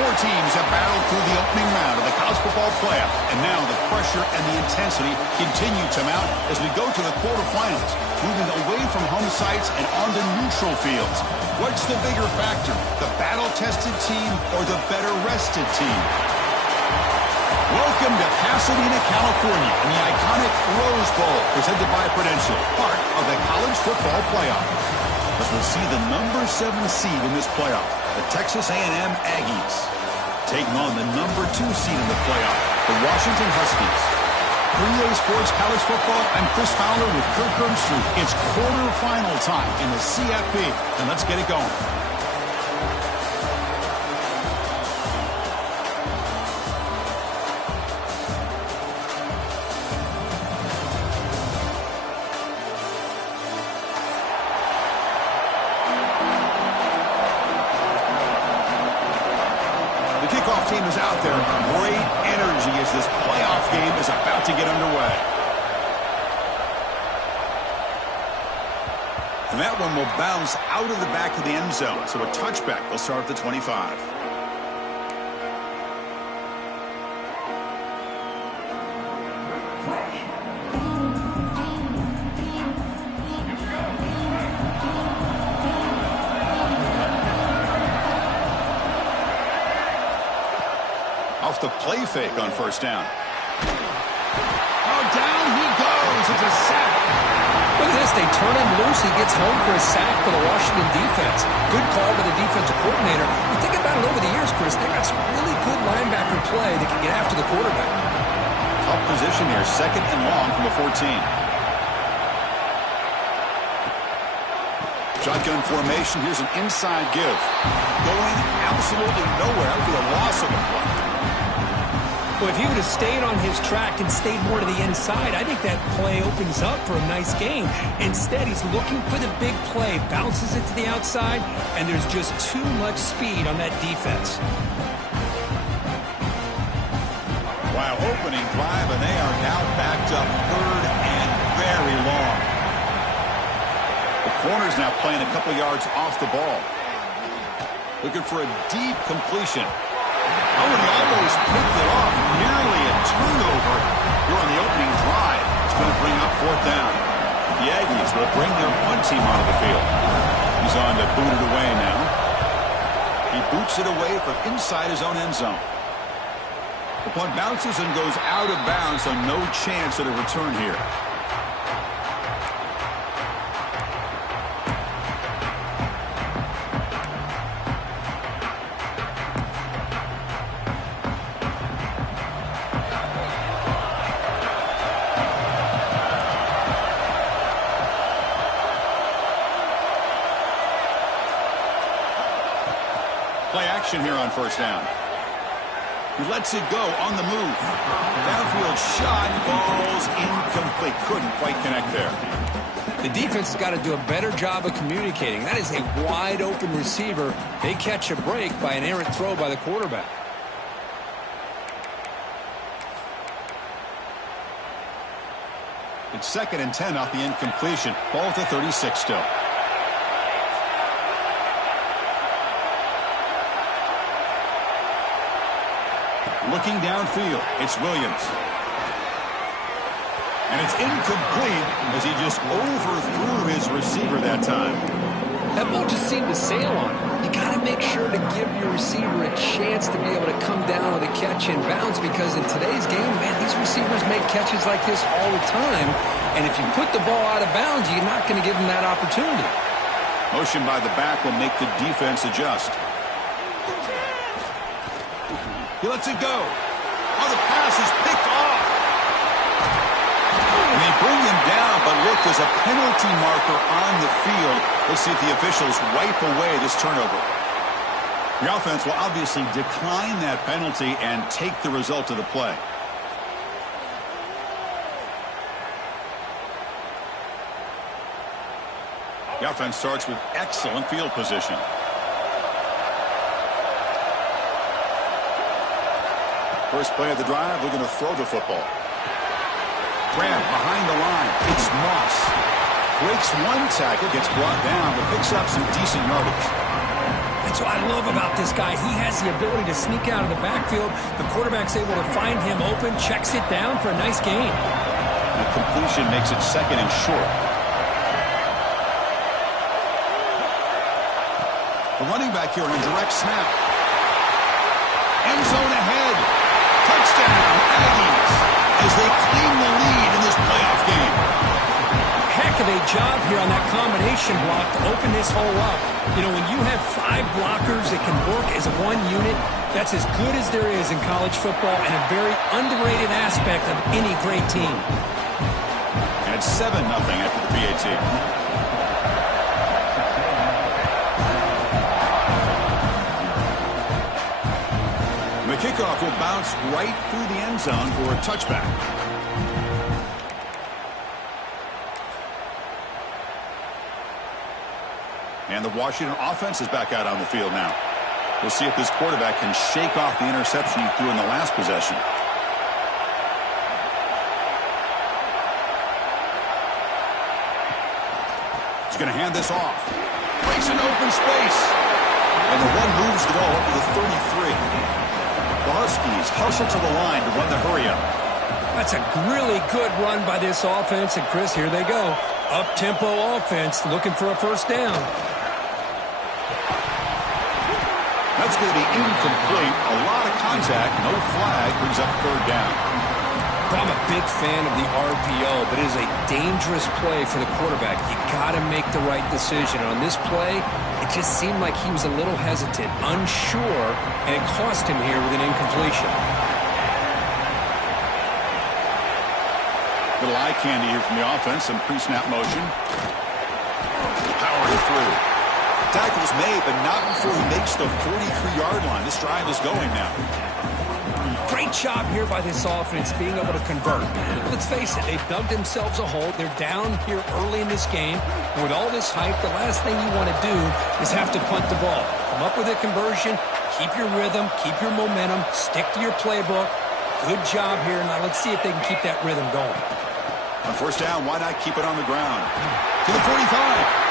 Four teams have battled through the opening round of the college football playoff, and now the pressure and the intensity continue to mount as we go to the quarterfinals, moving away from home sites and onto neutral fields. What's the bigger factor, the battle-tested team or the better-rested team? Welcome to Pasadena, California, and the iconic Rose Bowl, presented by Prudential, part of the college football playoff. As we'll see the number 7 seed in this playoff, the Texas A&M Aggies, taking on the number 2 seed in the playoff, the Washington Huskies. For EA Sports College Football, I'm Chris Fowler with Kirk Herbstreit. It's quarterfinal time in the CFP, and let's get it going. Team is out there. Great energy as this playoff game is about to get underway. And that one will bounce out of the back of the end zone. So a touchback. They'll start at the 25. The play fake on first down. Oh, down he goes. It's a sack. Look at this. They turn him loose. He gets home for a sack for the Washington defense. Good call by the defensive coordinator. You think about it over the years, Chris, they got some really good linebacker play that can get after the quarterback. Tough position here. 2nd and long from the 14. Shotgun formation. Here's an inside give. Going absolutely nowhere for the loss of the play. Well, if he would have stayed on his track and stayed more to the inside, I think that play opens up for a nice game. Instead, he's looking for the big play, bounces it to the outside, and there's just too much speed on that defense. Wow, opening drive, and they are now backed up 3rd and very long. The corner's now playing a couple yards off the ball. Looking for a deep completion. Oh, and he almost picked it off. Nearly a turnover here on the opening drive. It's going to bring up 4th down. The Aggies will bring their punt team onto the field. He's on to boot it away now. He boots it away from inside his own end zone. The punt bounces and goes out of bounds, so no chance at a return here. Play action here on first down. He lets it go on the move. Downfield shot, falls incomplete. Couldn't quite connect there. The defense has got to do a better job of communicating. That is a wide open receiver. They catch a break by an errant throw by the quarterback. It's 2nd and 10 off the incompletion. Ball at the 36 still. Looking downfield, it's Williams. And it's incomplete as he just overthrew his receiver that time. That ball just seemed to sail on him. You got to make sure to give your receiver a chance to be able to come down with a catch and bounce, because in today's game, man, these receivers make catches like this all the time. And if you put the ball out of bounds, you're not going to give them that opportunity. Motion by the back will make the defense adjust. He lets it go. Oh, the pass is picked off. And they bring him down, but look, there's a penalty marker on the field. Let's see if the officials wipe away this turnover. The offense will obviously decline that penalty and take the result of the play. The offense starts with excellent field position. First play of the drive, we're going to throw the football. Grab behind the line. It's Moss. Breaks one tackle, gets brought down, but picks up some decent yardage. That's what I love about this guy. He has the ability to sneak out of the backfield. The quarterback's able to find him open, checks it down for a nice gain. The completion makes it 2nd and short. The running back here on a direct snap. End zone ahead. Touchdown, Aggies, as they claim the lead in this playoff game. Heck of a job here on that combination block to open this hole up. You know, when you have 5 blockers that can work as one unit, that's as good as there is in college football and a very underrated aspect of any great team. And it's 7-0 after the PAT. The kickoff will bounce right through the end zone for a touchback. And the Washington offense is back out on the field now. We'll see if this quarterback can shake off the interception he threw in the last possession. He's going to hand this off. Breaks an open space. And the one moves the ball up to the 33. The Huskies hustle to the line to run the hurry-up. That's a really good run by this offense. And, Chris, here they go. Up-tempo offense looking for a first down. That's going to be incomplete. A lot of contact. No flag. Brings up 3rd down. I'm a big fan of the RPO, but it is a dangerous play for the quarterback. You got to make the right decision. On this play, it just seemed like he was a little hesitant, unsure, and it cost him here with an incompletion. Little eye candy here from the offense. Some pre-snap motion. Powered through. Tackle's made, but not before he makes the 43-yard line. This drive is going now. Great job here by this offense being able to convert. Let's face it, they've dug themselves a hole. They're down here early in this game. And with all this hype, the last thing you want to do is have to punt the ball. Come up with a conversion, keep your rhythm, keep your momentum, stick to your playbook. Good job here. Now let's see if they can keep that rhythm going. On 1st down, why not keep it on the ground? To the 45.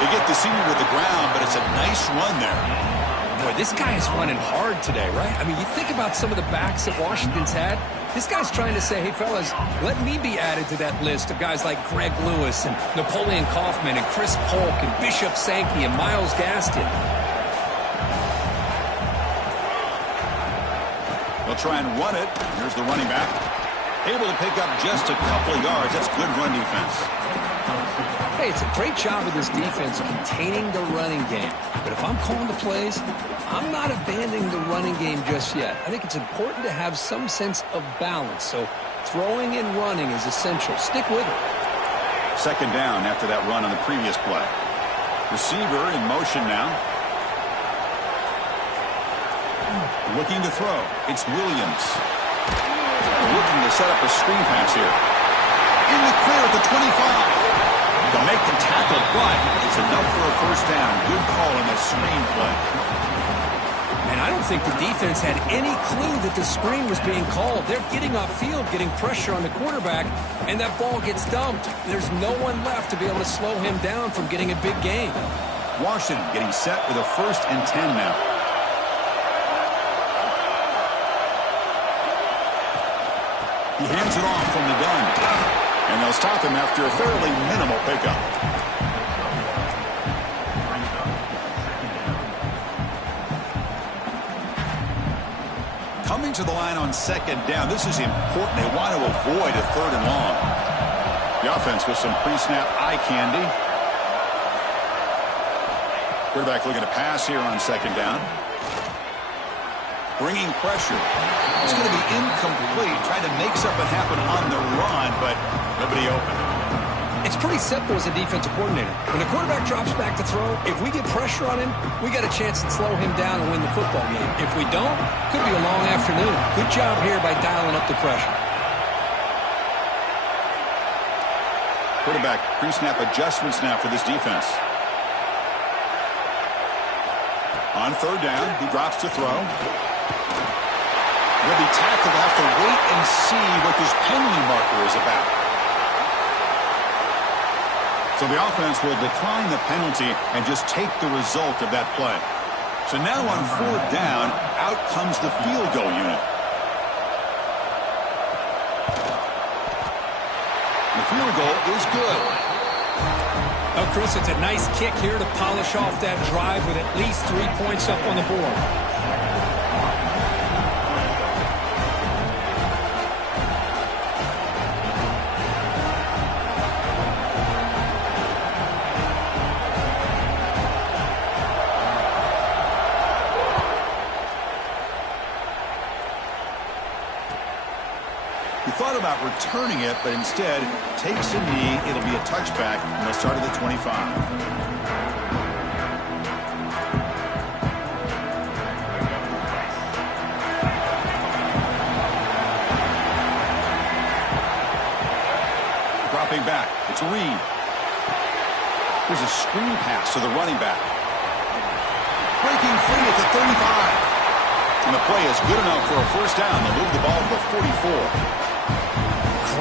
They get the senior to the ground, but it's a nice run there. Boy, this guy is running hard today, right? I mean, you think about some of the backs that Washington's had. This guy's trying to say, hey, fellas, let me be added to that list of guys like Greg Lewis and Napoleon Kaufman and Chris Polk and Bishop Sankey and Myles Gaston. They'll try and run it. Here's the running back. Able to pick up just a couple of yards. That's good run defense. Hey, it's a great job of this defense containing the running game. But if I'm calling the plays, I'm not abandoning the running game just yet. I think it's important to have some sense of balance. So throwing and running is essential. Stick with it. 2nd down after that run on the previous play. Receiver in motion now. Looking to throw. It's Williams. Looking to set up a screen pass here. In the clear at the 25. To make the tackle, but it's enough for a first down. Good call on the screen play. And I don't think the defense had any clue that the screen was being called. They're getting upfield, getting pressure on the quarterback, and that ball gets dumped. There's no one left to be able to slow him down from getting a big gain. Washington getting set with a 1st and 10 now. He hands it off from the gun. And they'll stop him after a fairly minimal pickup. Coming to the line on 2nd down. This is important. They want to avoid a 3rd and long. The offense with some pre-snap eye candy. Quarterback looking to pass here on 2nd down. Bringing pressure. It's going to be incomplete. Trying to make something happen on the run, but nobody open. It's pretty simple as a defensive coordinator. When the quarterback drops back to throw, if we get pressure on him, we got a chance to slow him down and win the football game. If we don't, could be a long afternoon. Good job here by dialing up the pressure. Quarterback pre-snap adjustments now for this defense. On 3rd down, he drops to throw. Will be tackled. Have to wait and see what this penalty marker is about. So the offense will decline the penalty and just take the result of that play. So now on 4th down, out comes the field goal unit. The field goal is good. Oh, Chris, it's a nice kick here to polish off that drive with at least 3 points up on the board. He thought about returning it, but instead takes a knee. It'll be a touchback, and they'll start at the 25. Dropping back, it's Reed. There's a screen pass to the running back. Breaking free at the 35. And the play is good enough for a first down. They'll move the ball to the 44.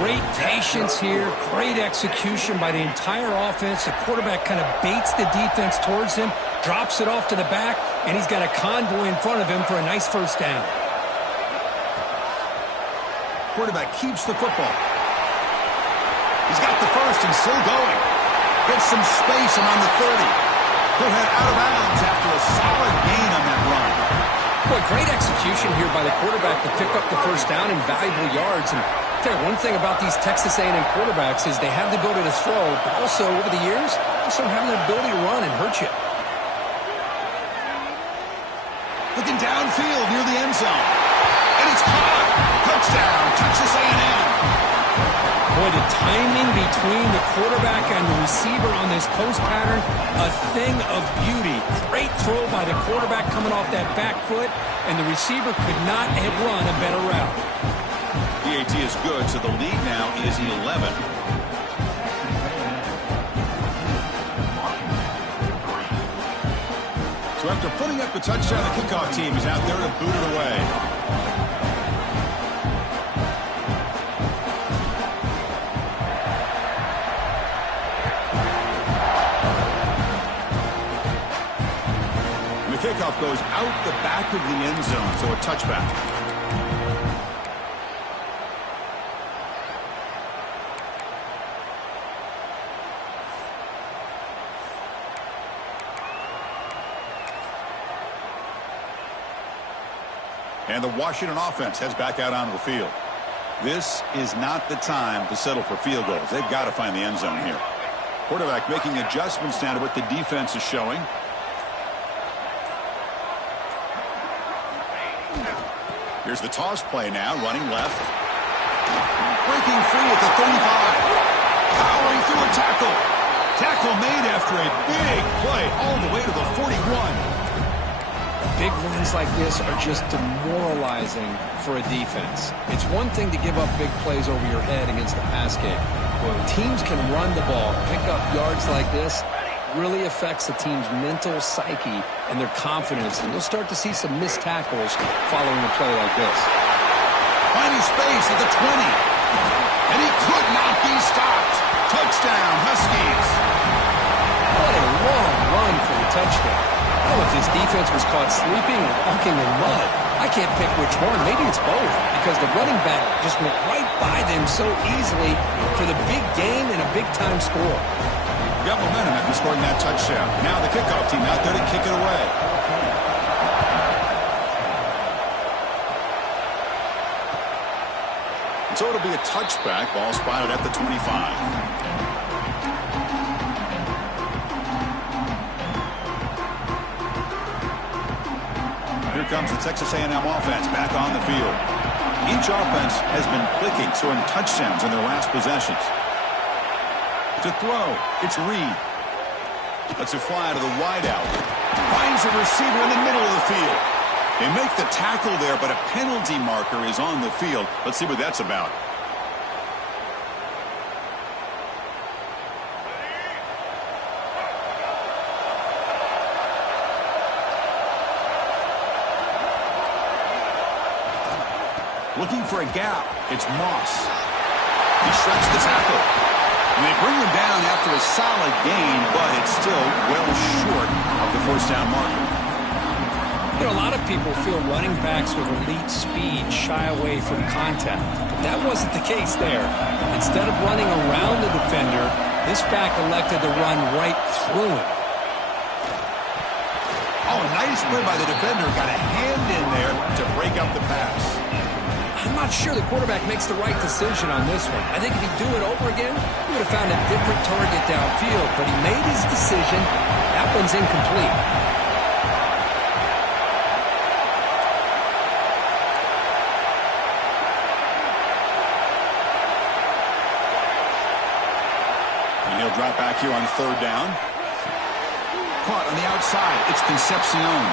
Great patience here, great execution by the entire offense. The quarterback kind of baits the defense towards him, drops it off to the back, and he's got a convoy in front of him for a nice first down. Quarterback keeps the football. He's got the first and still going. Gets some space and on the 30. He'll head out of bounds after a solid gain on that run. Boy, great execution here by the quarterback to pick up the first down and valuable yards. And I'll tell you, one thing about these Texas A&M quarterbacks is they have the ability to throw, but also over the years, also have the ability to run and hurt you. Looking downfield near the end zone. And it's caught. Touchdown, Texas A&M. Boy, the timing between the quarterback and the receiver on this post pattern, a thing of beauty. Great throw by the quarterback coming off that back foot, and the receiver could not have run a better route. PAT is good, so the lead now is 11. So after putting up the touchdown, the kickoff team is out there to boot it away. Kickoff goes out the back of the end zone, so a touchback. And the Washington offense heads back out onto the field. This is not the time to settle for field goals. They've got to find the end zone here. Quarterback making adjustments now to what the defense is showing. Here's the toss play now, running left. Breaking free at the 35. Powering through a tackle. Tackle made after a big play all the way to the 41. Big runs like this are just demoralizing for a defense. It's one thing to give up big plays over your head against the pass game. When teams can run the ball, pick up yards like this, really affects the team's mental psyche and their confidence, and you'll start to see some missed tackles following a play like this. Finding space at the 20, and he could not be stopped. Touchdown, Huskies. What a long run for the touchdown. I don't know if this defense was caught sleeping or walking in mud. I can't pick which one. Maybe it's both, because the running back just went right by them so easily for the big game and a big-time score. Got momentum after scoring that touchdown. Now the kickoff team out there to kick it away. And so it'll be a touchback. Ball spotted at the 25. Here comes the Texas A&M offense back on the field. Each offense has been clicking, scoring touchdowns in their last possessions. To throw, it's Reed. Lets it fly to the wideout. Finds a receiver in the middle of the field. They make the tackle there, but a penalty marker is on the field. Let's see what that's about. Looking for a gap. It's Moss. He shreds the tackle. And they bring him down after a solid gain, but it's still well short of the first down marker. You know, a lot of people feel running backs with elite speed shy away from contact. But that wasn't the case there. Instead of running around the defender, this back elected to run right through him. Oh, nice play by the defender. Got a hand in there to break up the pass. I'm not sure the quarterback makes the right decision on this one. I think if he'd do it over again, he would have found a different target downfield. But he made his decision. That one's incomplete. And he'll drop back here on 3rd down. Caught on the outside. It's Concepcion.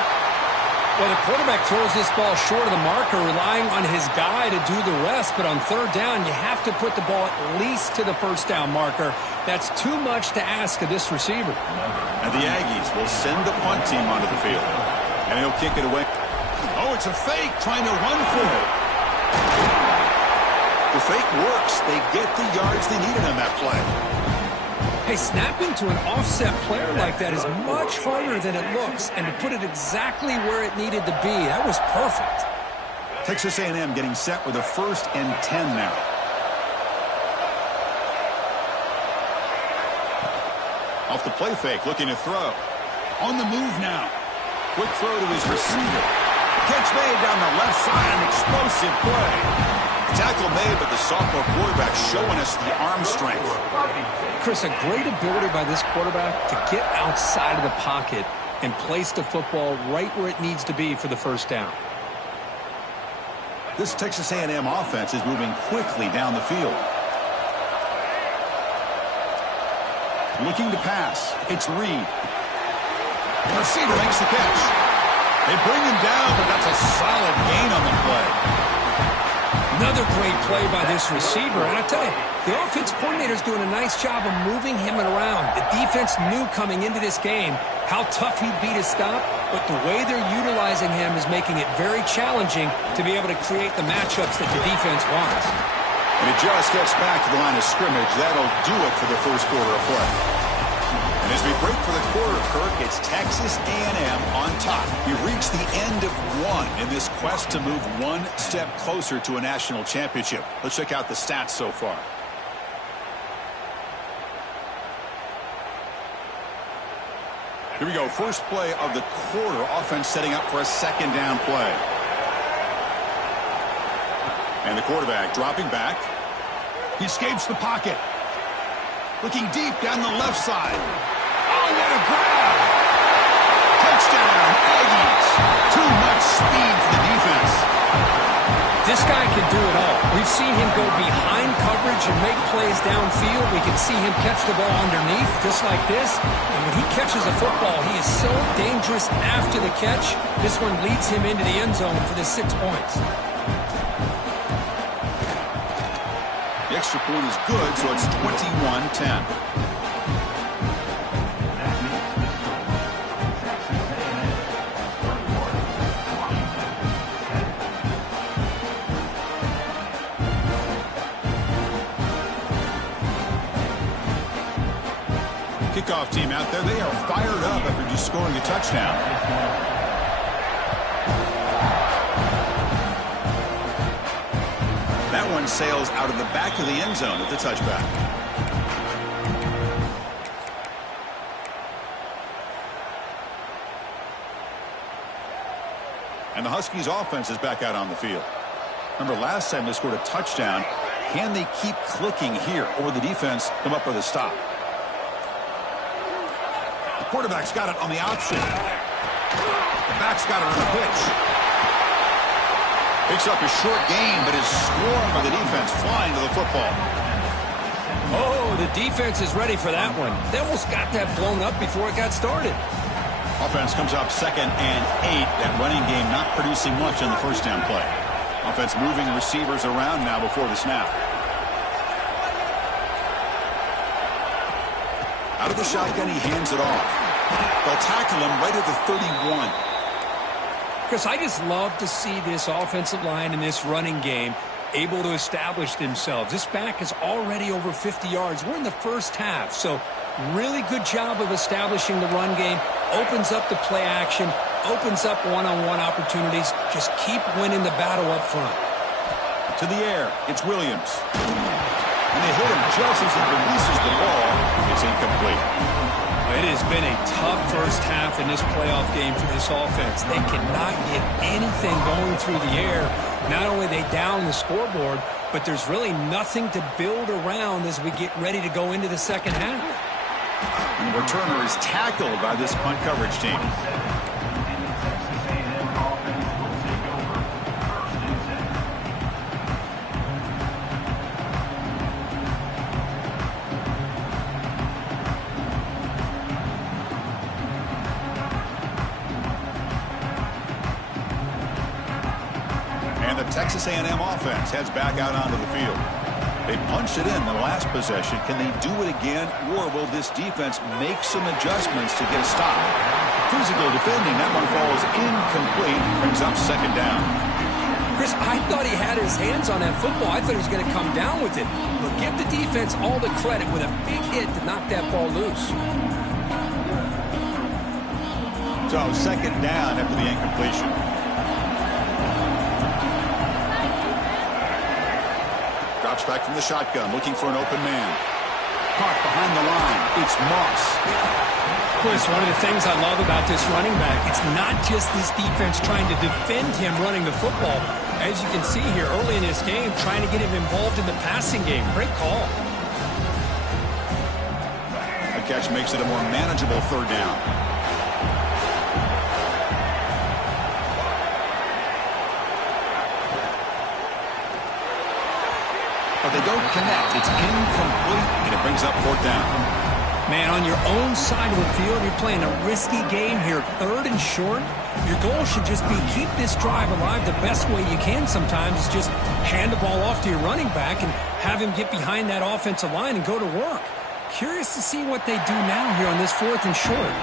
Well, the quarterback throws this ball short of the marker, relying on his guy to do the rest. But on 3rd down, you have to put the ball at least to the 1st down marker. That's too much to ask of this receiver. And the Aggies will send the punt team onto the field. And he'll kick it away. Oh, it's a fake, trying to run for it. The fake works. They get the yards they needed on that play. Hey, snapping to an offset player like that is much harder than it looks, and to put it exactly where it needed to be, that was perfect. Texas A&M getting set with a 1st and 10 now. Off the play fake, looking to throw. On the move now. Quick throw to his receiver. Catch made down the left side, an explosive play. Tackle made, but the sophomore quarterback showing us the arm strength. Chris, a great ability by this quarterback to get outside of the pocket and place the football right where it needs to be for the 1st down. This Texas A&M offense is moving quickly down the field. Looking to pass. It's Reed. The receiver makes the catch. They bring him down, but that's a solid gain on the play. Another great play by this receiver. And I tell you, the offense coordinator's doing a nice job of moving him around. The defense knew coming into this game how tough he'd be to stop, but the way they're utilizing him is making it very challenging to be able to create the matchups that the defense wants. And it just gets back to the line of scrimmage. That'll do it for the 1st quarter of play. And as we break for the quarter, Kirk, it's Texas A&M on top. We've reached the end of one in this quest to move one step closer to a national championship. Let's check out the stats so far. Here we go. First play of the quarter. Offense setting up for a 2nd down play. And the quarterback dropping back. He escapes the pocket. Looking deep down the left side. Oh, what a grab! Touchdown, Aggies. Too much speed for the defense. This guy can do it all. We've seen him go behind coverage and make plays downfield. We can see him catch the ball underneath, just like this. And when he catches a football, he is so dangerous after the catch. This one leads him into the end zone for the 6 points. The extra point is good, so it's 21-10. Kickoff team out there, they are fired up after just scoring a touchdown. That one sails out of the back of the end zone at the touchback. And the Huskies offense is back out on the field. Remember last time they scored a touchdown. Can they keep clicking here, or the defense come up with a stop? The quarterback's got it on the option. The back's got it on the pitch. Picks up a short gain, but is swarmed by the defense flying to the football. Oh, the defense is ready for that one. They almost got that blown up before it got started. Offense comes up 2nd and 8. That running game not producing much on the 1st down play. Offense moving receivers around now before the snap. Out of the shotgun, he hands it off. They'll tackle him right at the 31. Chris, I just love to see this offensive line in this running game able to establish themselves. This back is already over 50 yards. We're in the first half, so really good job of establishing the run game. Opens up the play action. opens up one-on-one opportunities. Just keep winning the battle up front. To the air, it's Williams. And they hit him just as he releases the ball. It's incomplete. It has been a tough first half in this playoff game for this offense. They cannot get anything going through the air. Not only are they down the scoreboard, but there's really nothing to build around as we get ready to go into the second half. And the returner is tackled by this punt coverage team. And the Texas A&M offense heads back out onto the field. They punched it in the last possession. Can they do it again, or will this defense make some adjustments to get a stop? Physical defending. That one falls incomplete. Brings up second down. Chris, I thought he had his hands on that football. I thought he was going to come down with it. But give the defense all the credit with a big hit to knock that ball loose. So second down after the incompletion. Drops back from the shotgun, looking for an open man. Caught behind the line. It's Moss. Chris, one of the things I love about this running back, it's not just this defense trying to defend him running the football. As you can see here early in this game, trying to get him involved in the passing game. Great call. The catch makes it a more manageable third down. But they don't connect. It's incomplete, and it brings up fourth down. Man, on your own side of the field, you're playing a risky game here. Third and short. Your goal should just be keep this drive alive the best way you can sometimes. Is just hand the ball off to your running back and have him get behind that offensive line and go to work. Curious to see what they do now here on this fourth and short.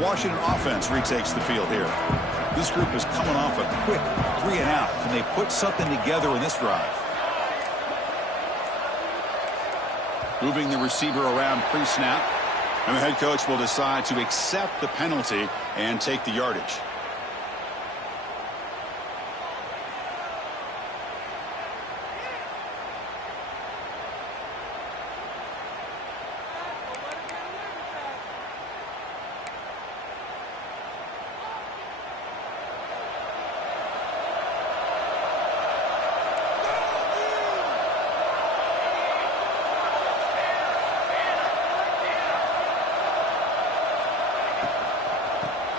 Washington offense retakes the field here. This group is coming off a quick 3-and-out. Can they put something together in this drive? Moving the receiver around pre-snap. And the head coach will decide to accept the penalty and take the yardage.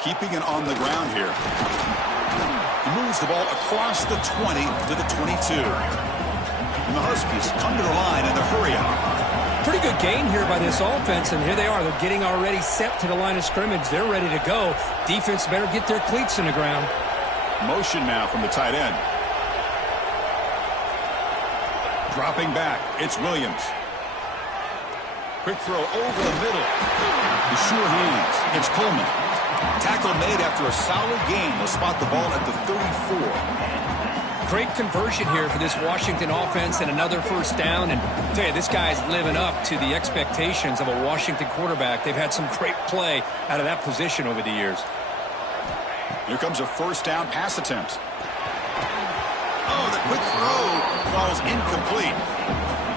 Keeping it on the ground here. He moves the ball across the 20 to the 22. And the Huskies come to the line in the hurry up. Pretty good gain here by this offense, and here they are. They're getting already set to the line of scrimmage. They're ready to go. Defense better get their cleats in the ground. Motion now from the tight end. Dropping back, it's Williams. Quick throw over the middle. The sure hands. It's Coleman. Tackle made after a solid gain. They'll spot the ball at the 34. Great conversion here for this Washington offense and another first down. And I'll tell you, this guy's living up to the expectations of a Washington quarterback. They've had some great play out of that position over the years. Here comes a first down pass attempt. Oh, the quick throw falls incomplete.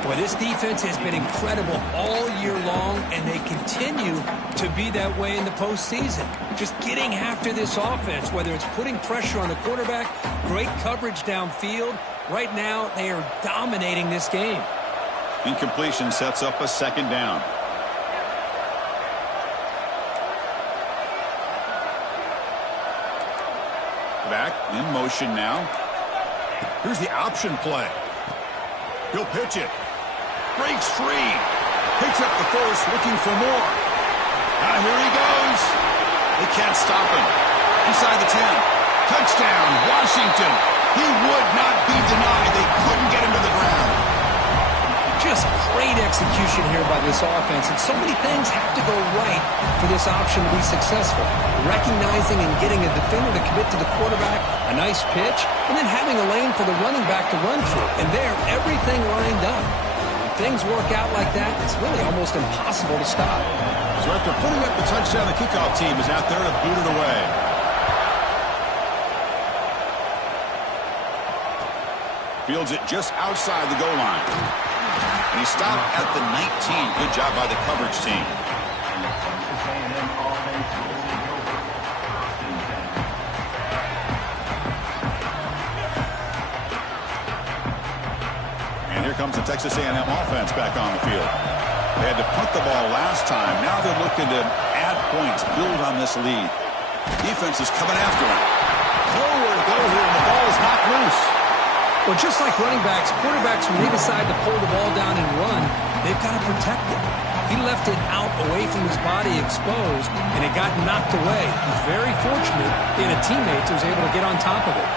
Boy, this defense has been incredible all year long, and they continue to be that way in the postseason. Just getting after this offense, whether it's putting pressure on the quarterback, great coverage downfield. Right now, they are dominating this game. Incompletion sets up a second down. Back in motion now. Here's the option play. He'll pitch it. Breaks free. Picks up the first, looking for more. Now here he goes. They can't stop him. Inside the 10. Touchdown, Washington. He would not be denied. They couldn't get him to the ground. Just great execution here by this offense, and so many things have to go right for this option to be successful. Recognizing and getting a defender to commit to the quarterback, a nice pitch, and then having a lane for the running back to run through. And there, everything lined up. When things work out like that, it's really almost impossible to stop. So after putting up the touchdown, the kickoff team is out there to boot it away. Fields it just outside the goal line. And he stopped at the 19. Good job by the coverage team. And here comes the Texas A&M offense back on the field. They had to punt the ball last time. Now they're looking to add points, build on this lead. Defense is coming after him. Nowhere to go here, and the ball is knocked loose. Well, just like running backs, quarterbacks, when they decide to pull the ball down and run, they've got to protect it. He left it out away from his body exposed, and it got knocked away. He's very fortunate he had a teammate who was able to get on top of it.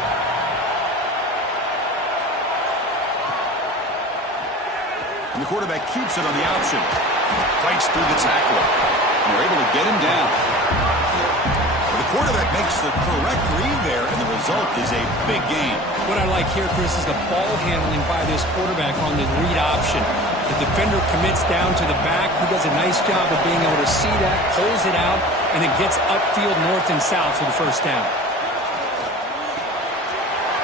And the quarterback keeps it on the option. Fights through the tackle. And they're able to get him down. The quarterback makes the correct read there, and the result is a big gain. What I like here, Chris, is the ball handling by this quarterback on the read option. The defender commits down to the back. He does a nice job of being able to see that, pulls it out, and it gets upfield north and south for the first down.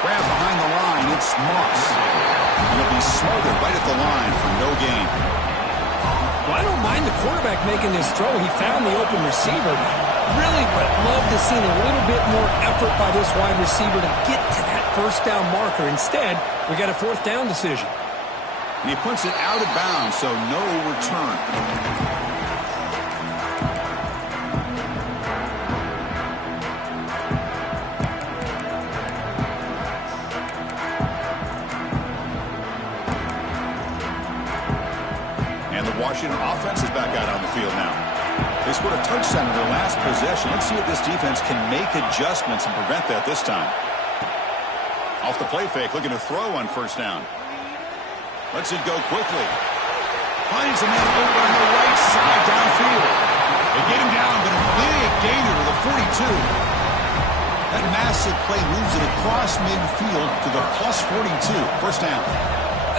Grab behind the line. It's Moss. And he'll be smothered right at the line for no gain. Well, I don't mind the quarterback making this throw. He found the open receiver. Really would love to see a little bit more effort by this wide receiver to get to that first down marker. Instead, we got a fourth down decision. And he puts it out of bounds, so no return. And the Washington offense is back out on the field now. They scored a touchdown in their last possession. Let's see if this defense can make adjustments and prevent that this time. Off the play fake, looking to throw on first down. Lets it go quickly. Finds a man over on the right side downfield. They get him down, but a big gainer to the 42. That massive play moves it across midfield to the plus 42. First down.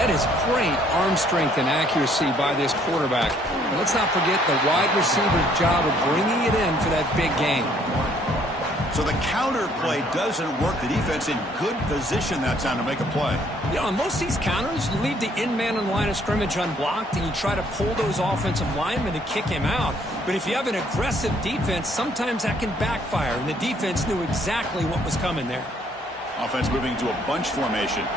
That is great arm strength and accuracy by this quarterback. And let's not forget the wide receiver's job of bringing it in for that big gain. So the counter play doesn't work. The defense in good position that time to make a play. Yeah, on most of these counters, you leave the in-man on the line of scrimmage unblocked, and you try to pull those offensive linemen to kick him out. But if you have an aggressive defense, sometimes that can backfire, and the defense knew exactly what was coming there. Offense moving to a bunch formation.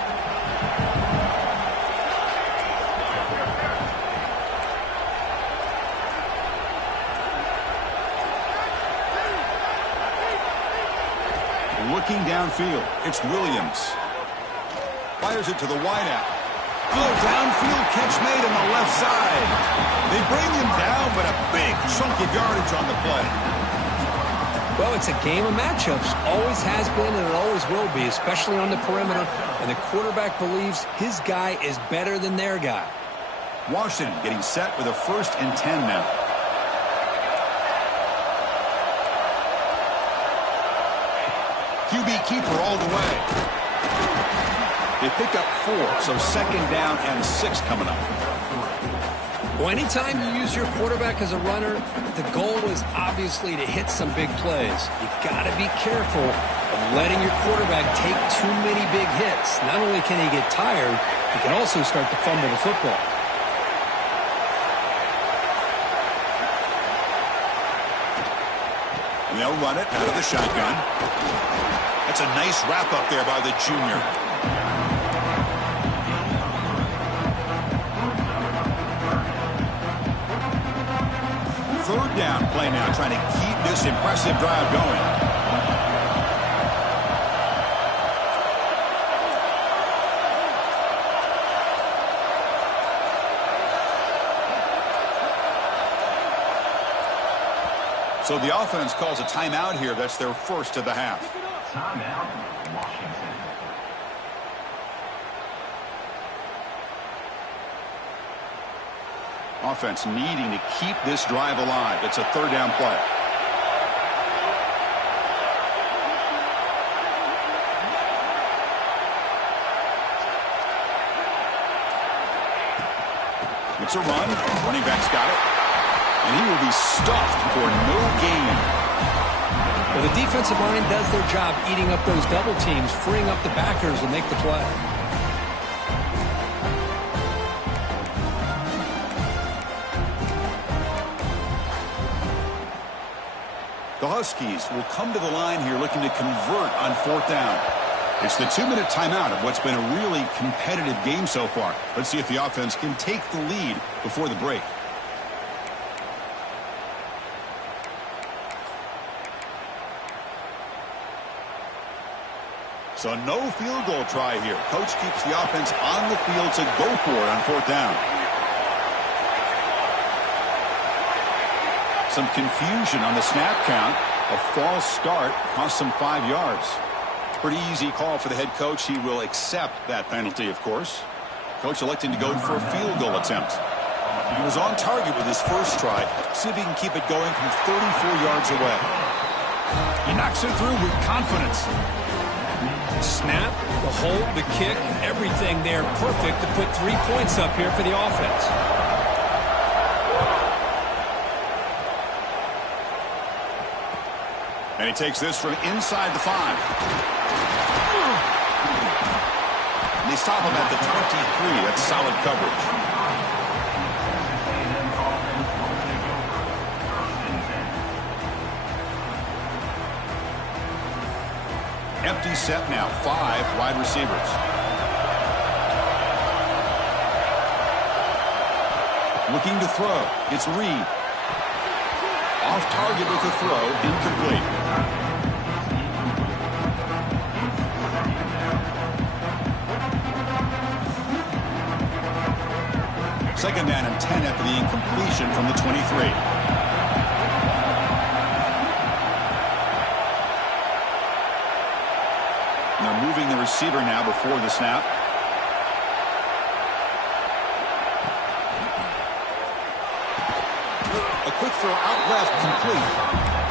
Looking downfield, it's Williams. Fires it to the wideout. Oh, downfield catch made on the left side. They bring him down, but a big chunk of yardage on the play. Well, it's a game of matchups. Always has been, and it always will be, especially on the perimeter. And the quarterback believes his guy is better than their guy. Washington getting set with a 1st and 10 now. QB keeper all the way. They pick up 4, so 2nd down and 6 coming up. Well, anytime you use your quarterback as a runner, the goal is obviously to hit some big plays. You've got to be careful of letting your quarterback take too many big hits. Not only can he get tired, he can also start to fumble the football. And they'll run it out of the shotgun. That's a nice wrap up there by the junior. Third down play now, trying to keep this impressive drive going. So the offense calls a timeout here. That's their first of the half. Timeout, Washington. Offense needing to keep this drive alive. It's a third down play. It's a run. Running back's got it. And he will be stuffed for no gain. Well, the defensive line does their job eating up those double teams, freeing up the backers to make the play. The Huskies will come to the line here looking to convert on fourth down. It's the 2-minute timeout of what's been a really competitive game so far. Let's see if the offense can take the lead before the break. So no field goal try here. Coach keeps the offense on the field to go for it on fourth down. Some confusion on the snap count. A false start cost them 5 yards. Pretty easy call for the head coach. He will accept that penalty, of course. Coach electing to go for a field goal attempt. He was on target with his first try. See if he can keep it going from 34 yards away. He knocks it through with confidence. Snap, the hold, the kick, everything there perfect to put 3 points up here for the offense. And he takes this from inside the 5. And they stop him at the 23. That's solid coverage. Empty set now. 5 wide receivers. Looking to throw. It's Reed. Off target with the throw. Incomplete. Second down and 10 after the incompletion from the 23. And they're moving the receiver now before the snap. A quick throw out left, complete.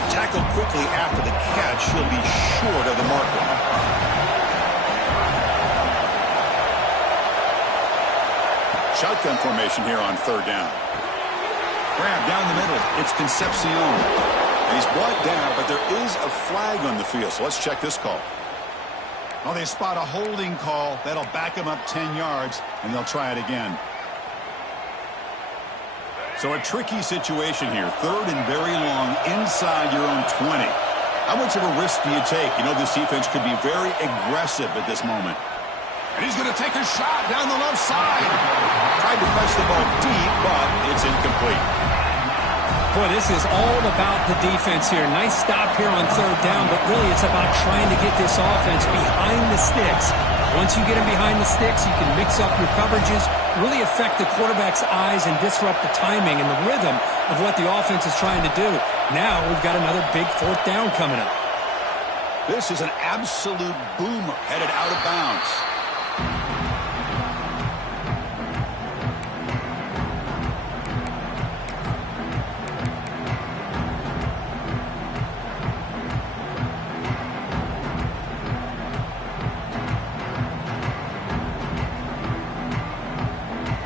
Tackled quickly after the catch. He'll be short of the marker. Shotgun formation here on third down. Grab down the middle. It's Concepcion. And he's brought down, but there is a flag on the field. So let's check this call. Well, they spot a holding call. That'll back him up 10 yards, and they'll try it again. So a tricky situation here. Third and very long inside your own 20. How much of a risk do you take? You know, this defense could be very aggressive at this moment. And he's going to take a shot down the left side. Tried to press the ball deep, but it's incomplete. Boy, this is all about the defense here. Nice stop here on third down, but really it's about trying to get this offense behind the sticks. Once you get him behind the sticks, you can mix up your coverages, really affect the quarterback's eyes and disrupt the timing and the rhythm of what the offense is trying to do. Now we've got another big fourth down coming up. This is an absolute boomer headed out of bounds.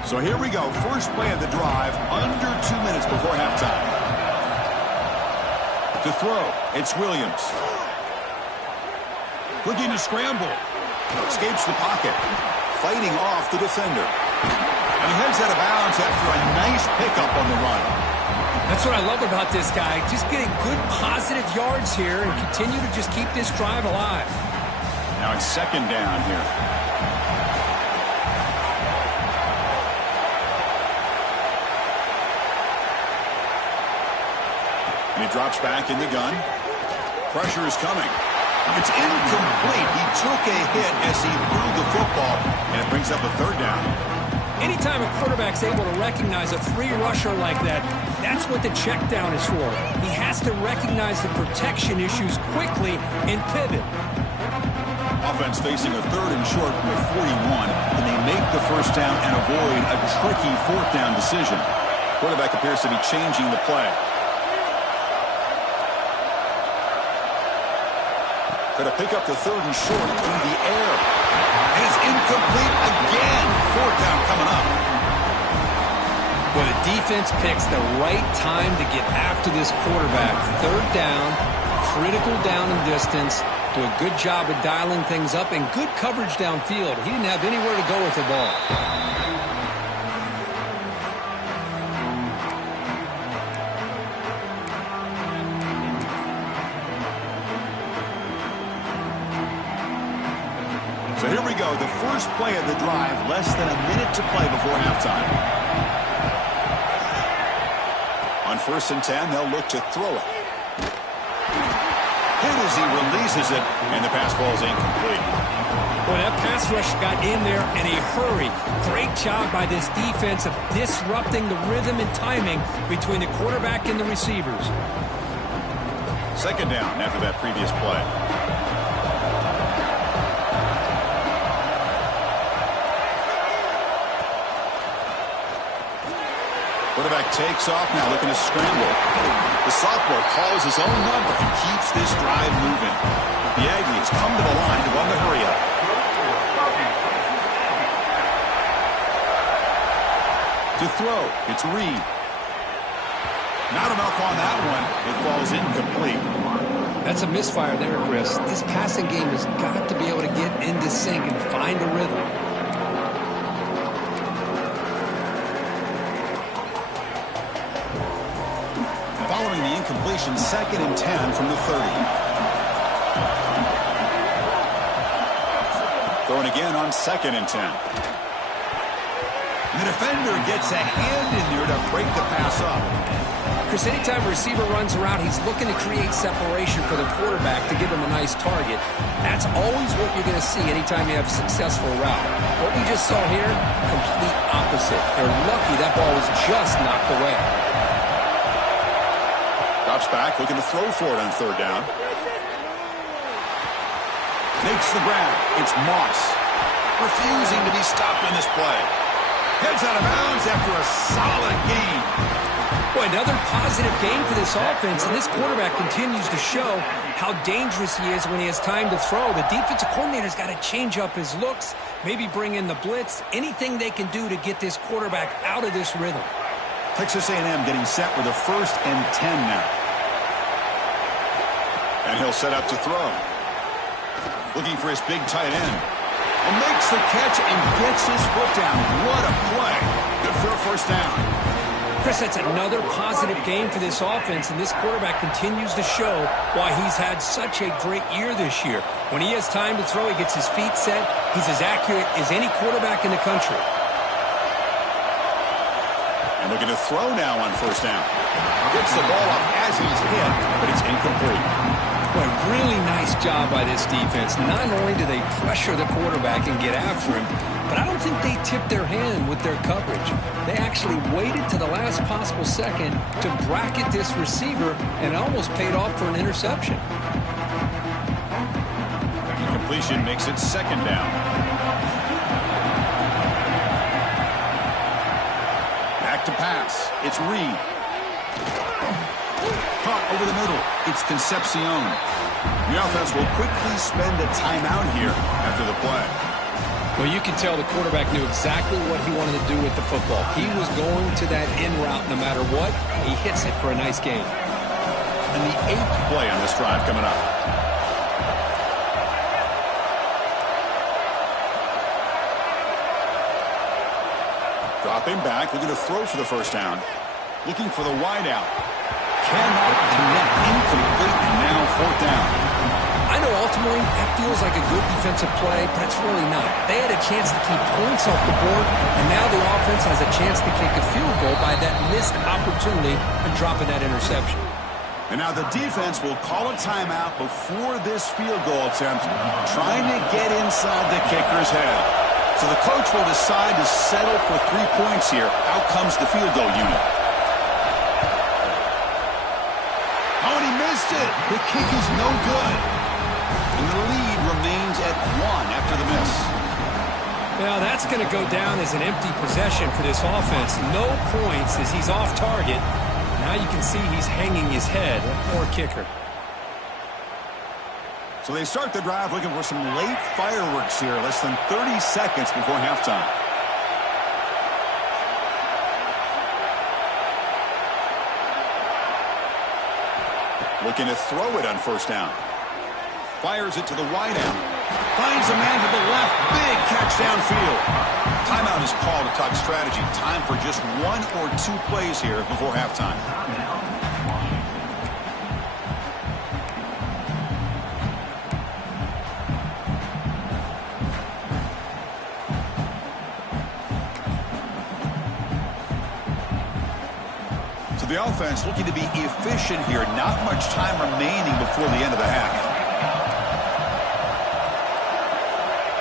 So here we go. First play of the drive, under 2 minutes before halftime. To throw, it's Williams. Looking to scramble. Escapes the pocket. Fighting off the defender. And he heads out of bounds after a nice pickup on the run. That's what I love about this guy. Just getting good positive yards here and continue to just keep this drive alive. Now it's second down here. And he drops back in the gun. Pressure is coming. It's incomplete. He took a hit as he threw the football, and it brings up a third down. Anytime a quarterback's able to recognize a free rusher like that, that's what the check down is for. He has to recognize the protection issues quickly and pivot. Offense facing a third and short from the 41. Can they make the first down and avoid a tricky fourth down decision? Quarterback appears to be changing the play. Going to pick up the third and short through the air. And it's incomplete again. Fourth down coming up. Well, the defense picks the right time to get after this quarterback. Third down, critical down and distance. Do a good job of dialing things up and good coverage downfield. He didn't have anywhere to go with the ball. So here we go, the first play of the drive, less than a minute to play before halftime. On 1st and 10, they'll look to throw it. Hit as he releases it, and the pass ball is incomplete. Well, that pass rush got in there in a hurry. Great job by this defense of disrupting the rhythm and timing between the quarterback and the receivers. Second down after that previous play. Quarterback takes off now, looking to scramble. The sophomore calls his own number and keeps this drive moving. The Aggies come to the line to run the hurry up. To throw, it's Reed. Not enough on that one. It falls incomplete. That's a misfire there, Chris. This passing game has got to be able to get into sync and find a rhythm. Following the incompletion, 2nd and 10 from the 30. Throwing again on 2nd and 10. The defender gets a hand in there to break the pass up. Chris, anytime a receiver runs around, he's looking to create separation for the quarterback to give him a nice target. That's always what you're going to see anytime you have a successful route. What we just saw here, complete opposite. They're lucky that ball was just knocked away. Drops back, looking to throw for it on 3rd down. Makes the grab. It's Moss. Refusing to be stopped in this play. Heads out of bounds after a solid gain. Boy, another positive game for this offense, and this quarterback continues to show how dangerous he is when he has time to throw. The defensive coordinator's got to change up his looks, maybe bring in the blitz, anything they can do to get this quarterback out of this rhythm. Texas A&M getting set with a 1st and 10 now. And he'll set up to throw. Looking for his big tight end. And makes the catch and gets his foot down. What a play. Good for a 1st down. Chris, that's another positive game for this offense, and this quarterback continues to show why he's had such a great year this year. When he has time to throw, he gets his feet set. He's as accurate as any quarterback in the country. And looking to throw now on 1st down. Gets the ball up as he's hit, but it's incomplete. Boy, really nice job by this defense. Not only do they pressure the quarterback and get after him, but I don't think they tipped their hand with their coverage. They actually waited to the last possible second to bracket this receiver, and it almost paid off for an interception. Incompletion makes it 2nd down. Back to pass. It's Reed. Caught over the middle. It's Concepcion. The offense will quickly spend a timeout here after the play. Well, you can tell the quarterback knew exactly what he wanted to do with the football. He was going to that in route no matter what. He hits it for a nice gain. And the 8th play on this drive coming up. Dropping back, looking to throw for the 1st down. Looking for the wide out. Cannot connect, incomplete, and now 4th down. I know ultimately that feels like a good defensive play, but it's really not. They had a chance to keep points off the board, and now the offense has a chance to kick a field goal by that missed opportunity and dropping that interception. And now the defense will call a timeout before this field goal attempt, trying to get inside the kicker's head. So the coach will decide to settle for 3 points here. Out comes the field goal unit. Oh, and he missed it. The kick is no good. And the lead remains at 1 after the miss. Well, that's going to go down as an empty possession for this offense. No points as he's off target. Now you can see he's hanging his head. Poor kicker. So they start the drive looking for some late fireworks here. Less than 30 seconds before halftime. Looking to throw it on first down. Fires it to the wideout. Finds a man to the left. Big catch downfield. Timeout is called to talk strategy. Time for just 1 or 2 plays here before halftime. So the offense looking to be efficient here. Not much time remaining before the end of the half.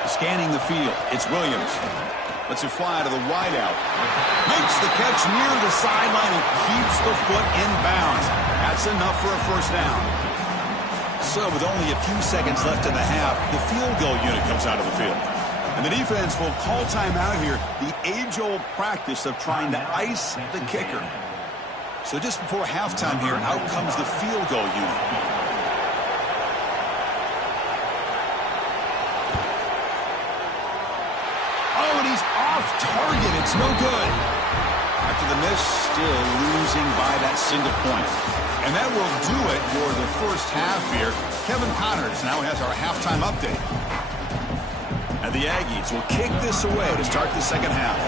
Scanning the field, it's Williams. Lets it fly to the wideout. Makes the catch near the sideline and keeps the foot in bounds. That's enough for a first down. So with only a few seconds left in the half, the field goal unit comes out of the field. And the defense will call timeout here. The age-old practice of trying to ice the kicker. So just before halftime here, out comes the field goal unit. Target, it's no good. After the miss, still losing by that single point. And that will do it for the first half here. Kevin Connors now has our halftime update. And the Aggies will kick this away to start the second half.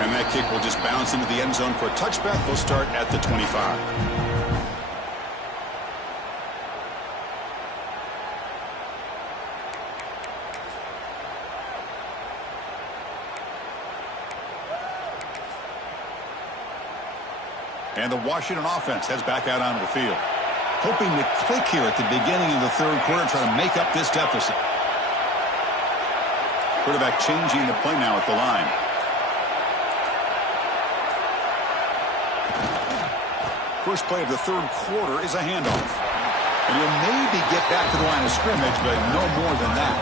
And that kick will just bounce into the end zone for a touchback. We'll start at the 25. And the Washington offense heads back out onto the field. Hoping to click here at the beginning of the third quarter, try to make up this deficit. Quarterback changing the play now at the line. First play of the third quarter is a handoff. And he'll maybe get back to the line of scrimmage, but no more than that.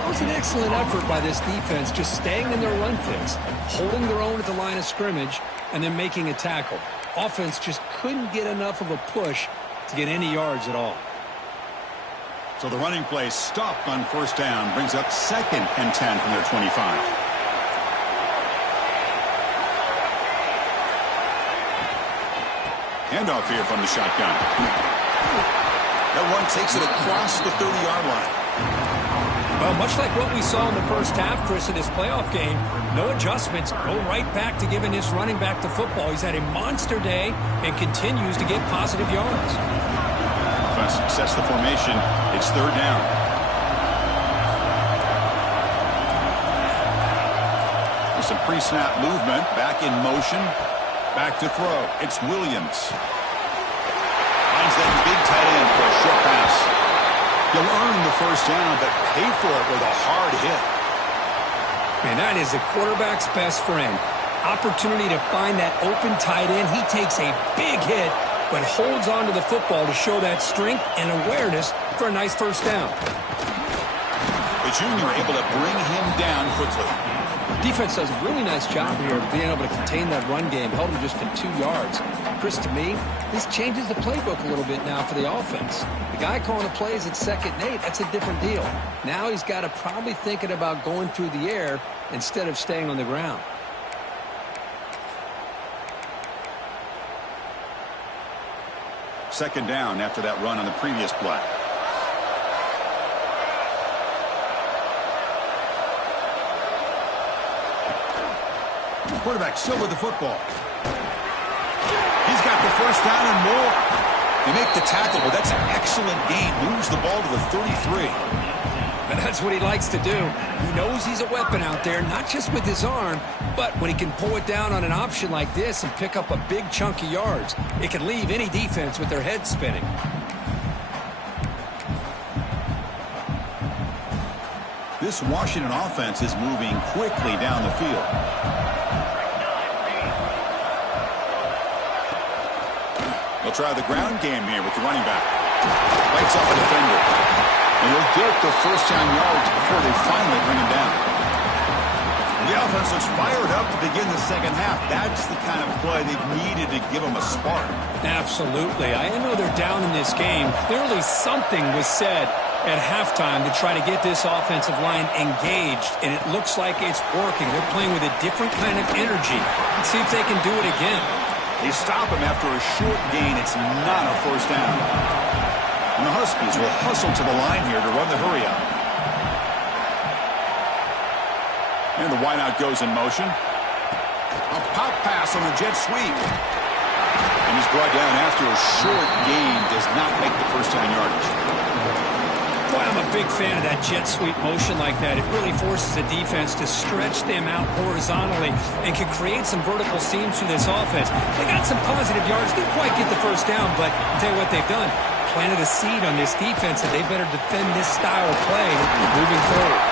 It was an excellent effort by this defense, just staying in their run fits, holding their own at the line of scrimmage, and then making a tackle. Offense just couldn't get enough of a push to get any yards at all. So the running play stopped on first down, brings up 2nd and 10 from their 25. Handoff here from the shotgun. That one takes it across the 30-yard line. Well, much like what we saw in the first half, Chris, of this playoff game, no adjustments, go right back to giving this running back the football. He's had a monster day and continues to get positive yards. Offense sets the formation. It's third down. With some pre-snap movement, back in motion, back to throw. It's Williams. Finds that big tight end for a short pass. You'll earn the first down, but pay for it with a hard hit. Man, that is the quarterback's best friend. Opportunity to find that open tight end. He takes a big hit, but holds on to the football to show that strength and awareness for a nice first down. The junior able to bring him down quickly. Defense does a really nice job here of being able to contain that run game. Held him just in 2 yards. Chris, to me, this changes the playbook a little bit now for the offense. The guy calling the plays at 2nd and 8, that's a different deal. Now he's got to probably thinking about going through the air instead of staying on the ground. Second down after that run on the previous play. Quarterback still with the football. He's got the first down and more. They make the tackle, but that's an excellent gain. Moves the ball to the 33. And that's what he likes to do. He knows he's a weapon out there, not just with his arm, but when he can pull it down on an option like this and pick up a big chunk of yards, it can leave any defense with their head spinning. This Washington offense is moving quickly down the field. They'll try the ground game here with the running back. Lights off a defender. And he'll get the first down yards before they finally bring him down. The offense looks fired up to begin the second half. That's the kind of play they've needed to give them a spark. Absolutely. I know they're down in this game. Clearly something was said at halftime to try to get this offensive line engaged, and it looks like it's working. They're playing with a different kind of energy. Let's see if they can do it again. They stop him after a short gain. It's not a first down. And the Huskies will hustle to the line here to run the hurry up. And the wideout goes in motion. A pop pass on the jet sweep. And he's brought down after a short gain. Does not make the first down yardage. Boy, I'm a big fan of that jet sweep motion like that. It really forces the defense to stretch them out horizontally and can create some vertical seams through this offense. They got some positive yards. Didn't quite get the first down, but I'll tell you what they've done. Planted a seed on this defense that they better defend this style of play moving forward.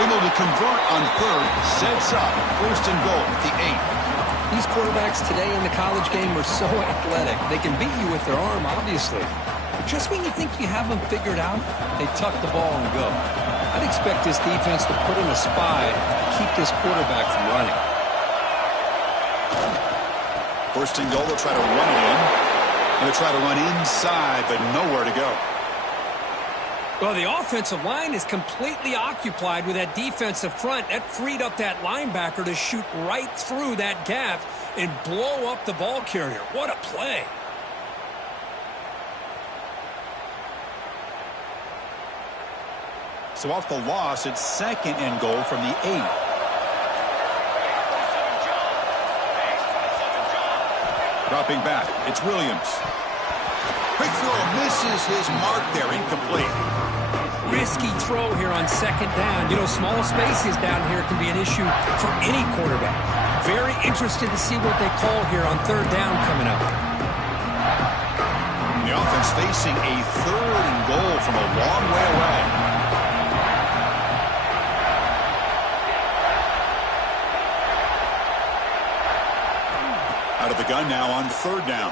Able to convert on third, sets up first and goal at the 8. These quarterbacks today in the college game are so athletic. They can beat you with their arm, obviously. But just when you think you have them figured out, they tuck the ball and go. I'd expect this defense to put in a spy to keep this quarterback from running. First and goal, they'll try to run it in. They'll try to run inside, but nowhere to go. Well, the offensive line is completely occupied with that defensive front. That freed up that linebacker to shoot right through that gap and blow up the ball carrier. What a play. So off the loss, it's second and goal from the 8. Dropping back, it's Williams. Quick throw, misses his mark there, incomplete. Risky throw here on second down. You know, small spaces down here can be an issue for any quarterback. Very interested to see what they call here on third down coming up. The offense facing a third and goal from a long way away. Out of the gun now on third down.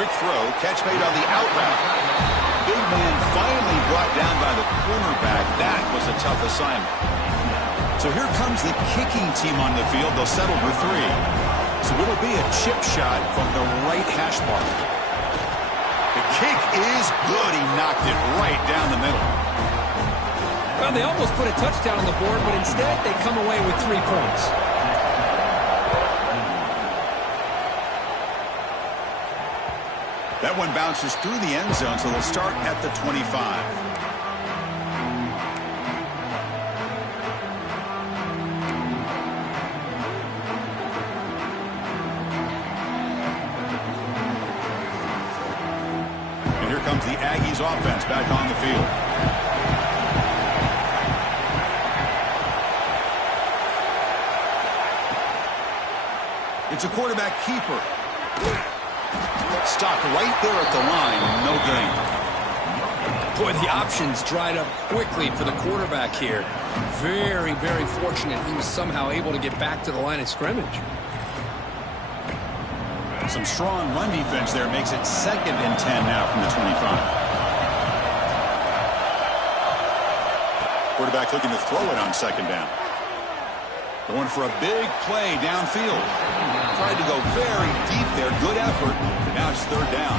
Quick throw, catch made on the out route. Big man finally brought down by the cornerback. That was a tough assignment. So here comes the kicking team on the field. They'll settle for 3. So it'll be a chip shot from the right hash mark. The kick is good. He knocked it right down the middle. Well, they almost put a touchdown on the board, but instead they come away with 3 points. That one bounces through the end zone, so they'll start at the 25. And here comes the Aggies offense back on the field. It's a quarterback keeper. Stopped right there at the line. No gain. Boy, the options dried up quickly for the quarterback here. Very, very fortunate he was somehow able to get back to the line of scrimmage. Some strong run defense there makes it second and 10 now from the 25. Quarterback looking to throw it on second down. Going for a big play downfield. Tried to go very deep there. Good effort. Now it's third down.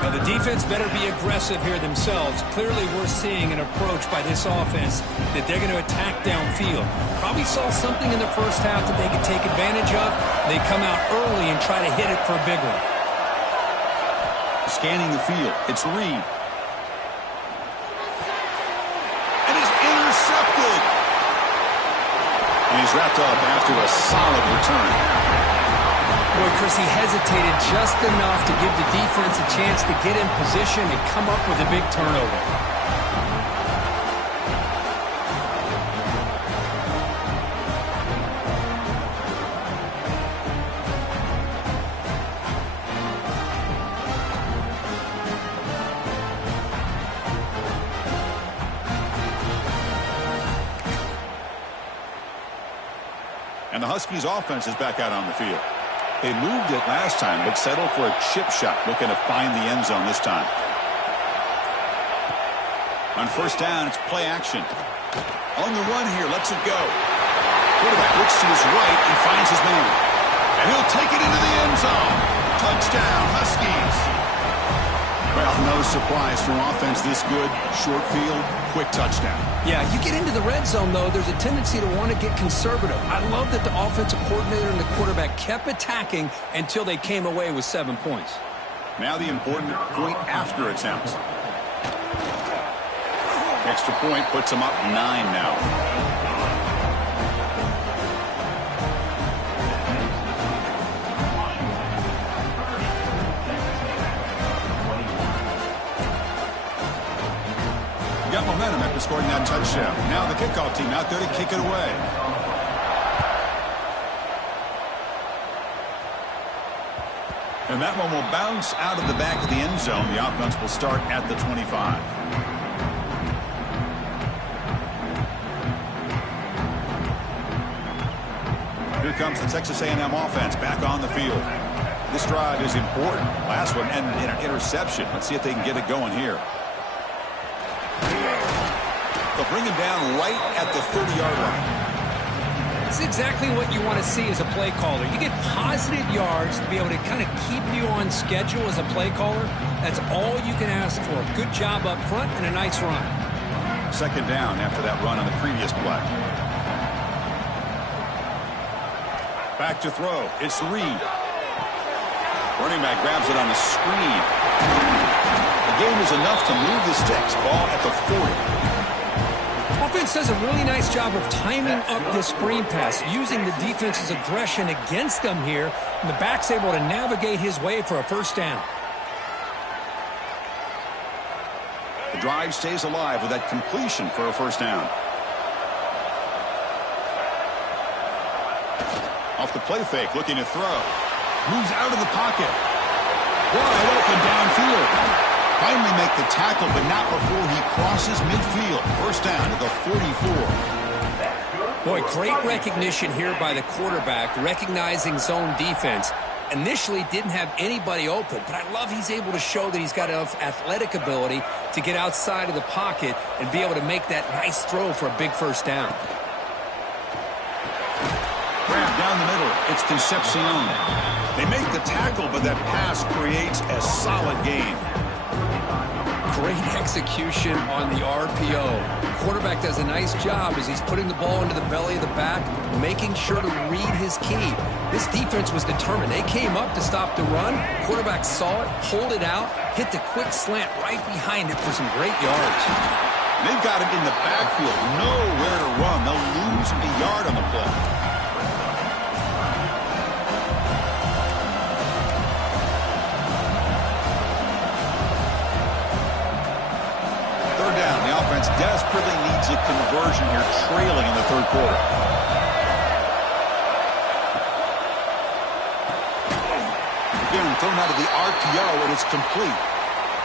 Now the defense better be aggressive here themselves. Clearly we're seeing an approach by this offense that they're going to attack downfield. Probably saw something in the first half that they could take advantage of. They come out early and try to hit it for a big one. Scanning the field. It's Reed. And he's intercepted. And he's wrapped up after a solid return. Boy, Chris, he hesitated just enough to give the defense a chance to get in position and come up with a big turnover. And the Huskies offense is back out on the field. They moved it last time, but settled for a chip shot, looking to find the end zone this time. On first down, it's play action. On the run here, lets it go. Quarterback looks to his right and finds his man. And he'll take it into the end zone. Touchdown, Huskies. Well, no surprise from offense this good. Short field, quick touchdown. Yeah, you get into the red zone, though, there's a tendency to want to get conservative. I love that the offensive coordinator and the quarterback kept attacking until they came away with 7 points. Now the important point after attempt. Extra point puts them up 9 now. Got momentum after scoring that touchdown. Now the kickoff team out there to kick it away. And that one will bounce out of the back of the end zone. The offense will start at the 25. Here comes the Texas A&M offense back on the field. This drive is important. Last one ended in an interception. Let's see if they can get it going here. They'll bring him down right at the 30-yard line. It's exactly what you want to see as a play caller. You get positive yards to be able to kind of keep you on schedule as a play caller. That's all you can ask for. Good job up front and a nice run. Second down after that run on the previous play. Back to throw. It's Reed. Running back grabs it on the screen. The game is enough to move the sticks. Ball at the 40. Offense does a really nice job of timing up this screen pass, using the defense's aggression against them here, and the back's able to navigate his way for a first down. The drive stays alive with that completion for a first down. Off the play fake, looking to throw. Moves out of the pocket. Wide open downfield. Finally make the tackle, but not before he crosses midfield. First down to the 44. Boy, great recognition here by the quarterback, recognizing zone defense. Initially didn't have anybody open, but I love he's able to show that he's got enough athletic ability to get outside of the pocket and be able to make that nice throw for a big first down. Grab down the middle. It's Concepcion. They make the tackle, but that pass creates a solid gain. Great execution on the RPO. Quarterback does a nice job as he's putting the ball into the belly of the back, making sure to read his key. This defense was determined. They came up to stop the run. Quarterback saw it, pulled it out, hit the quick slant right behind it for some great yards. They've got him in the backfield. Nowhere to run. They'll lose a yard on the play. Down. The offense desperately needs a conversion here, trailing in the third quarter. Again, thrown out of the RPO, and it's complete.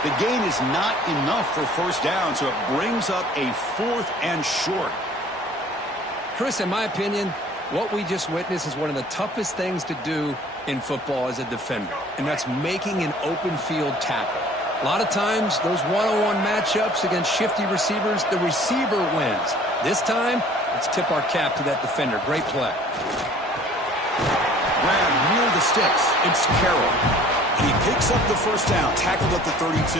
The gain is not enough for first down, so it brings up a 4th and short. Chris, in my opinion, what we just witnessed is one of the toughest things to do in football as a defender, and that's making an open field tackle. A lot of times, those one-on-one matchups against shifty receivers, the receiver wins. This time, let's tip our cap to that defender. Great play. Grab near the sticks. It's Carroll. He picks up the first down, tackled at the 32.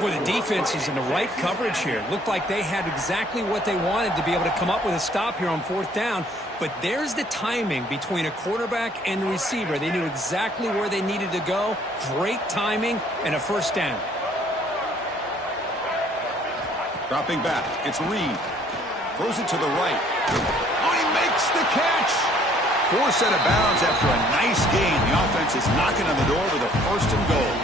Well, the defense is in the right coverage here. Looked like they had exactly what they wanted to be able to come up with a stop here on fourth down. But there's the timing between a quarterback and the receiver. They knew exactly where they needed to go. Great timing and a first down. Dropping back. It's Reed. Throws it to the right. Oh, he makes the catch. Forced out of bounds after a nice gain. The offense is knocking on the door with a first and goal.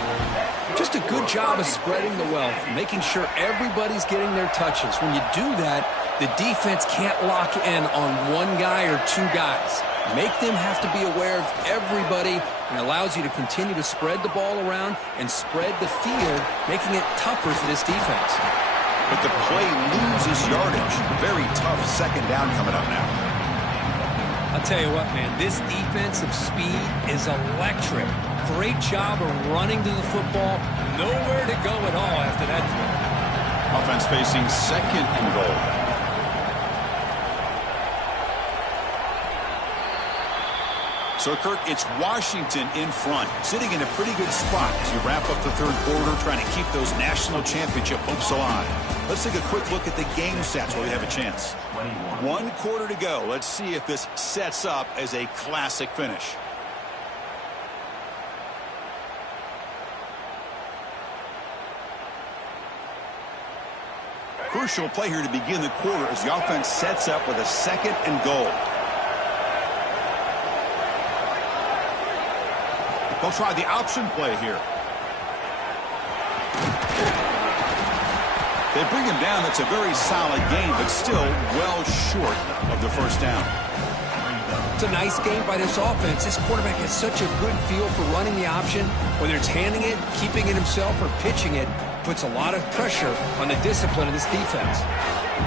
Just a good job of spreading the wealth, making sure everybody's getting their touches. When you do that, the defense can't lock in on one guy or two guys. Make them have to be aware of everybody, and allows you to continue to spread the ball around and spread the field, making it tougher for this defense. But the play loses yardage. Very tough second down coming up now. I I'll tell you what, man, this defensive speed is electric. Great job of running to the football. Nowhere to go at all after that throw. Offense facing second and goal. So, Kirk, it's Washington in front, sitting in a pretty good spot as you wrap up the third quarter, trying to keep those national championship hopes alive. Let's take a quick look at the game stats while we have a chance. 1 quarter to go. Let's see if this sets up as a classic finish. Crucial play here to begin the quarter as the offense sets up with a second and goal. They'll try the option play here. They bring him down. That's a very solid game, but still well short of the first down. It's a nice game by this offense. This quarterback has such a good feel for running the option. Whether it's handing it, keeping it himself, or pitching it, puts a lot of pressure on the discipline of this defense.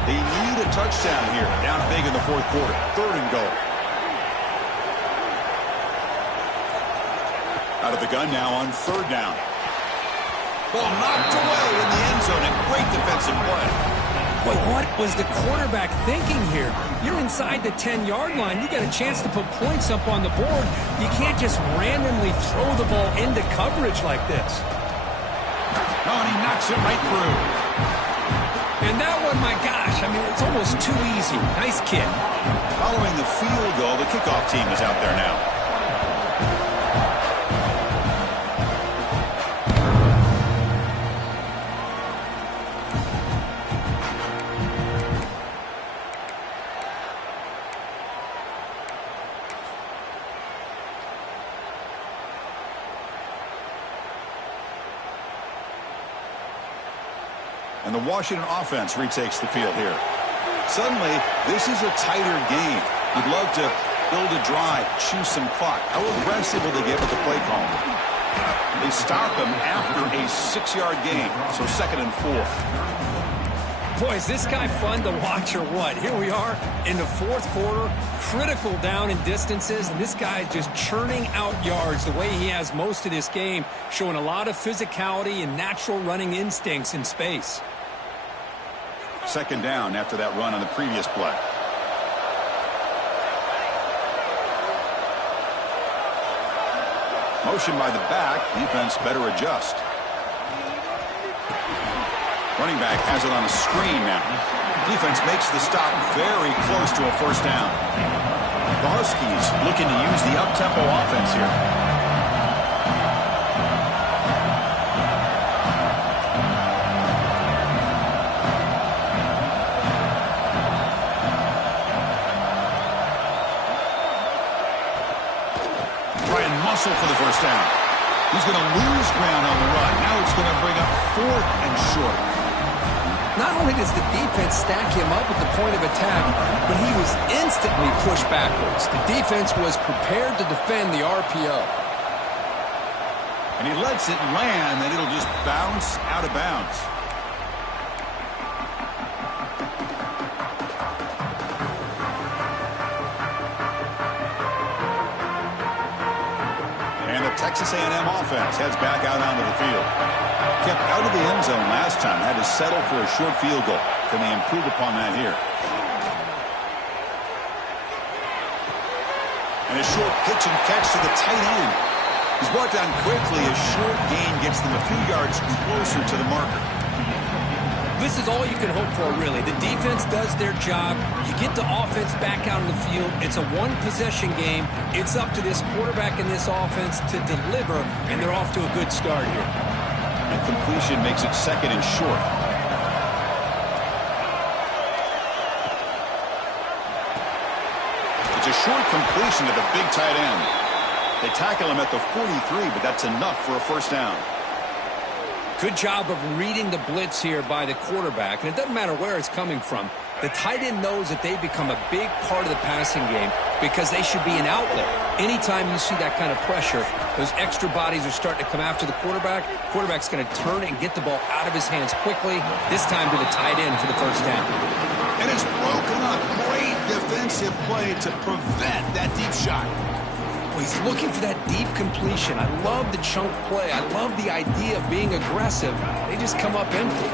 They need a touchdown here. Down big in the fourth quarter. Third and goal. Out of the gun now on third down. Ball knocked away in the end zone. A great defensive play. Boy, what was the quarterback thinking here? You're inside the 10-yard line. You got a chance to put points up on the board. You can't just randomly throw the ball into coverage like this. Oh, and he knocks it right through. And that one, my gosh, I mean, it's almost too easy. Nice kick. Following the field goal, the kickoff team is out there now. And the Washington offense retakes the field here. Suddenly, this is a tighter game. You'd love to build a drive, choose some clock. How aggressive will they get with the play call? They stop him after a 6-yard gain, so second and 4. Boy, is this guy fun to watch or what? Here we are in the fourth quarter, critical down in distances, and this guy is just churning out yards the way he has most of this game, showing a lot of physicality and natural running instincts in space. Second down after that run on the previous play. Motion by the back. Defense better adjust. Running back has it on a screen now. Defense makes the stop very close to a first down. The Huskies looking to use the up-tempo offense here. For the first down. He's going to lose ground on the run. Now it's going to bring up fourth and short. Not only does the defense stack him up at the point of attack, but he was instantly pushed backwards. The defense was prepared to defend the RPO. And he lets it land, and it'll just bounce out of bounds. Texas A&M offense heads back out onto the field. Kept out of the end zone last time. Had to settle for a short field goal. Can they improve upon that here? And a short pitch and catch to the tight end. He's brought down quickly. A short gain gets them a few yards closer to the marker. This is all you can hope for, really. The defense does their job. You get the offense back out on the field. It's a one-possession game. It's up to this quarterback and this offense to deliver, and they're off to a good start here. And completion makes it second and short. It's a short completion to the big tight end. They tackle him at the 43, but that's enough for a first down. Good job of reading the blitz here by the quarterback, and it doesn't matter where it's coming from. The tight end knows that they become a big part of the passing game because they should be an outlet. Anytime you see that kind of pressure, those extra bodies are starting to come after the quarterback. Quarterback's going to turn and get the ball out of his hands quickly, this time to the tight end for the first down. And it's broken up. Great defense. defensive play to prevent that deep shot. Well, he's looking for that deep completion. I love the chunk play. I love the idea of being aggressive. They just come up empty.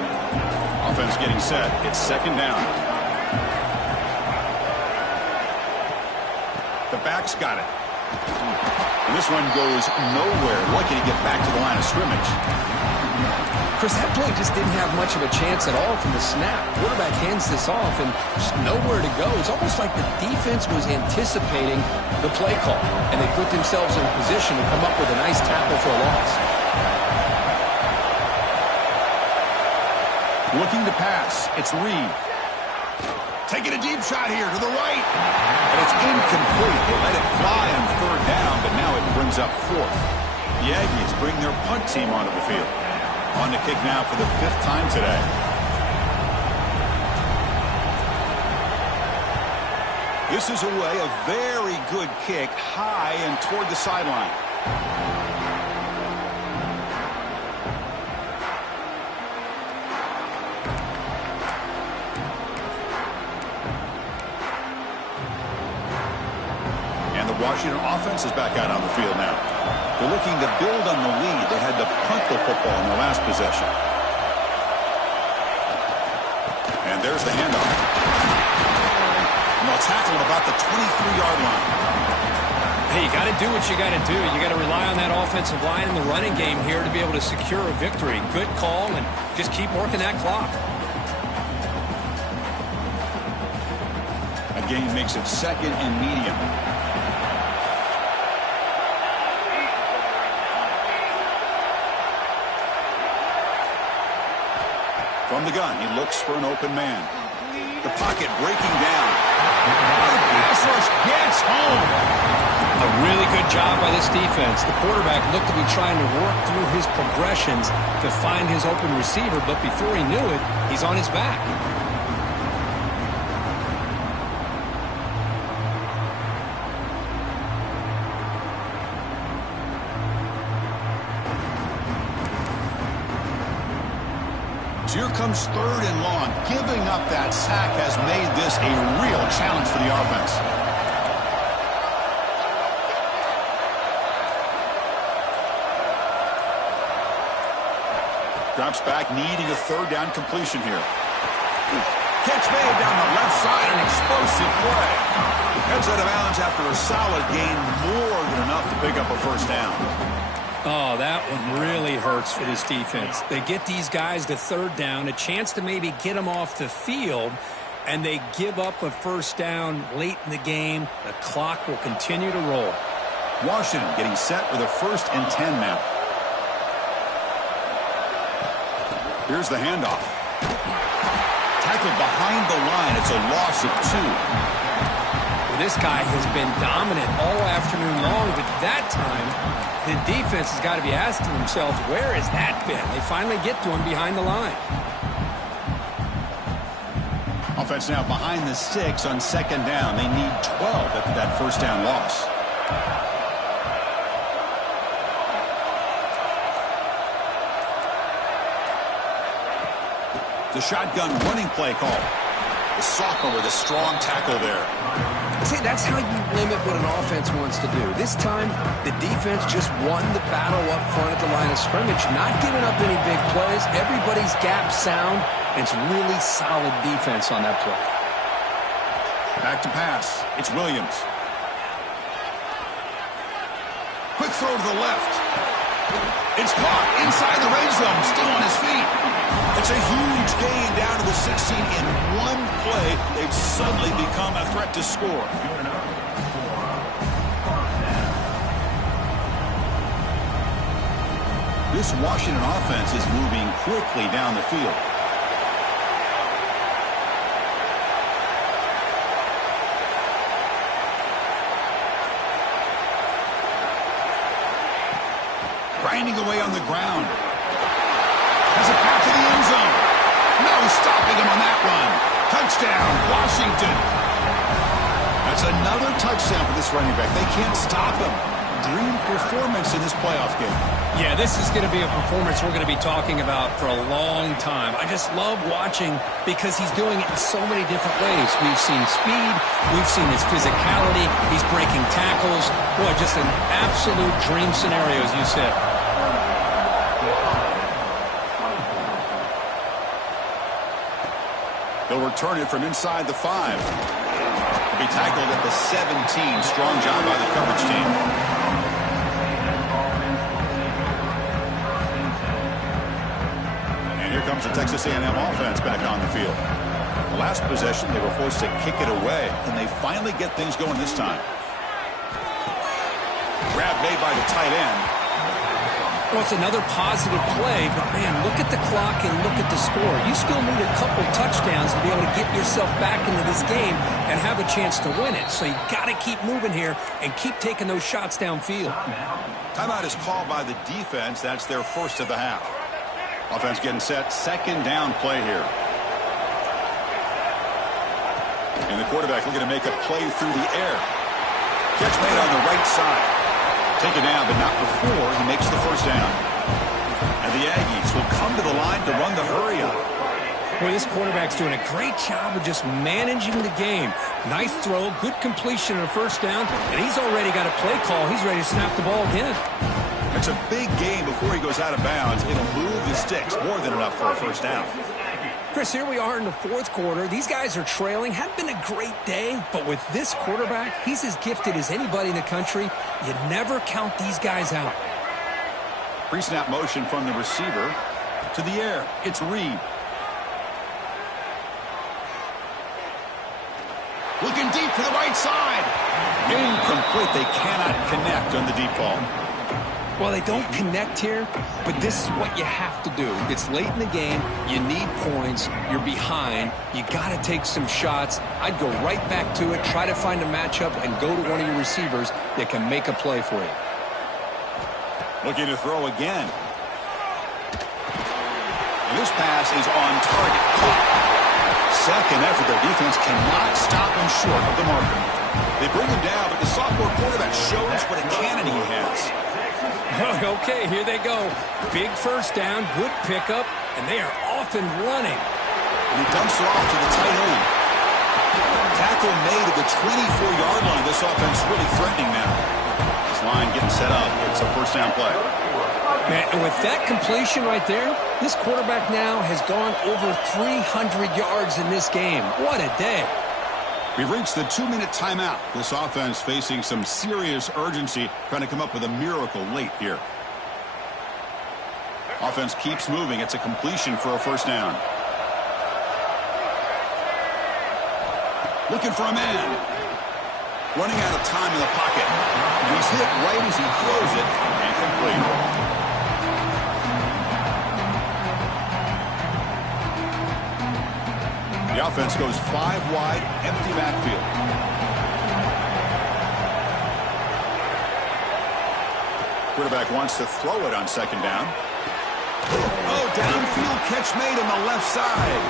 Offense getting set. It's second down. The back's got it. And this one goes nowhere. Lucky to get back to the line of scrimmage. Chris, that play just didn't have much of a chance at all from the snap. Quarterback hands this off and just nowhere to go. It's almost like the defense was anticipating the play call, and they put themselves in a position to come up with a nice tackle for a loss. Looking to pass. It's Reed. Taking a deep shot here to the right. And it's incomplete. They let it fly on third down, but now it brings up fourth. The Aggies bring their punt team onto the field. On to kick now for the 5th time today. This is away, a very good kick, high and toward the sideline. And the Washington offense is back out on the field now. They're looking to build on the lead. They had to punt the football in their last possession. And there's the handoff. And they'll tackle at about the 23-yard line. Hey, you got to do what you got to do. You got to rely on that offensive line in the running game here to be able to secure a victory. Good call, and just keep working that clock. That gain makes it second and medium. From the gun, he looks for an open man. The pocket breaking down. The pass rush gets home. A really good job by this defense. The quarterback looked to be trying to work through his progressions to find his open receiver, but before he knew it, he's on his back. So here comes third and long. Giving up that sack has made this a real challenge for the offense. Drops back, needing a third down completion here. Catch made down the left side, an explosive play. Heads out of bounds after a solid gain, more than enough to pick up a first down. Oh, that one really hurts for this defense. They get these guys to third down, a chance to maybe get them off the field, and they give up a first down late in the game. The clock will continue to roll. Washington getting set with a 1st and 10 now. Here's the handoff. Tackled behind the line. It's a loss of 2. Well, this guy has been dominant all afternoon long, but that time the defense has got to be asking themselves, where has that been? They finally get to him behind the line. Offense now behind the 6 on second down. They need 12 after that first down loss. The shotgun running play call. The sophomore with a strong tackle there. See, that's how you limit what an offense wants to do. This time, the defense just won the battle up front at the line of scrimmage, not giving up any big plays. Everybody's gap sound. It's really solid defense on that play. Back to pass. It's Williams. Quick throw to the left. It's caught inside the red zone, still on his feet. It's a huge gain down to the 16 in one play. They've suddenly become a threat to score. This Washington offense is moving quickly down the field. Grinding away on the ground. Has it back to the end zone. No stopping him on that run. Touchdown, Washington. That's another touchdown for this running back. They can't stop him. dream performance in this playoff game. Yeah, this is going to be a performance we're going to be talking about for a long time. I just love watching because he's doing it in so many different ways. We've seen speed. We've seen his physicality. He's breaking tackles. Boy, just an absolute dream scenario, as you said. They'll return it from inside the 5. He'll be tackled at the 17. Strong job by the coverage team. And here comes the Texas A&M offense back on the field. The last possession, they were forced to kick it away. Can they finally get things going this time? Grab made by the tight end. Well, it's another positive play, but, man, look at the clock and look at the score. You still need a couple touchdowns to be able to get yourself back into this game and have a chance to win it. So you got to keep moving here and keep taking those shots downfield. Timeout is called by the defense. That's their first of the half. Offense getting set. Second down play here. And the quarterback looking to make a play through the air. Catch made on the right side. Taken down, but not before he makes the first down. And the Aggies will come to the line to run the hurry up. Boy, this quarterback's doing a great job of just managing the game. Nice throw, good completion on a first down, and he's already got a play call. He's ready to snap the ball again. It's a big game before he goes out of bounds. It'll move the sticks more than enough for a first down. Chris, here we are in the fourth quarter. These guys are trailing. Hadn't been a great day, but with this quarterback, he's as gifted as anybody in the country. You never count these guys out. Pre-snap motion from the receiver to the air. It's Reed. Looking deep to the right side. Incomplete. They cannot connect on the deep ball. Well, they don't connect here, but this is what you have to do. It's late in the game. You need points. You're behind. You got to take some shots. I'd go right back to it, try to find a matchup, and go to one of your receivers that can make a play for you. Looking to throw again. And this pass is on target. Second effort. Their defense cannot stop him short of the marker. They bring him down, but the sophomore quarterback shows what a cannon he has. Okay, here they go. Big first down, good pickup, and they are off and running. And he dumps it off to the tight end. Tackle made at the 24-yard line. This offense really threatening now. This line getting set up. It's a first down play. Man, and with that completion right there, this quarterback now has gone over 300 yards in this game. What a day. We've reached the 2-minute timeout. This offense facing some serious urgency, trying to come up with a miracle late here. Offense keeps moving. It's a completion for a first down. Looking for a man. Running out of time in the pocket. And he's hit right as he throws it and complete. The offense goes 5 wide, empty backfield. Quarterback wants to throw it on second down. Oh, downfield catch made on the left side.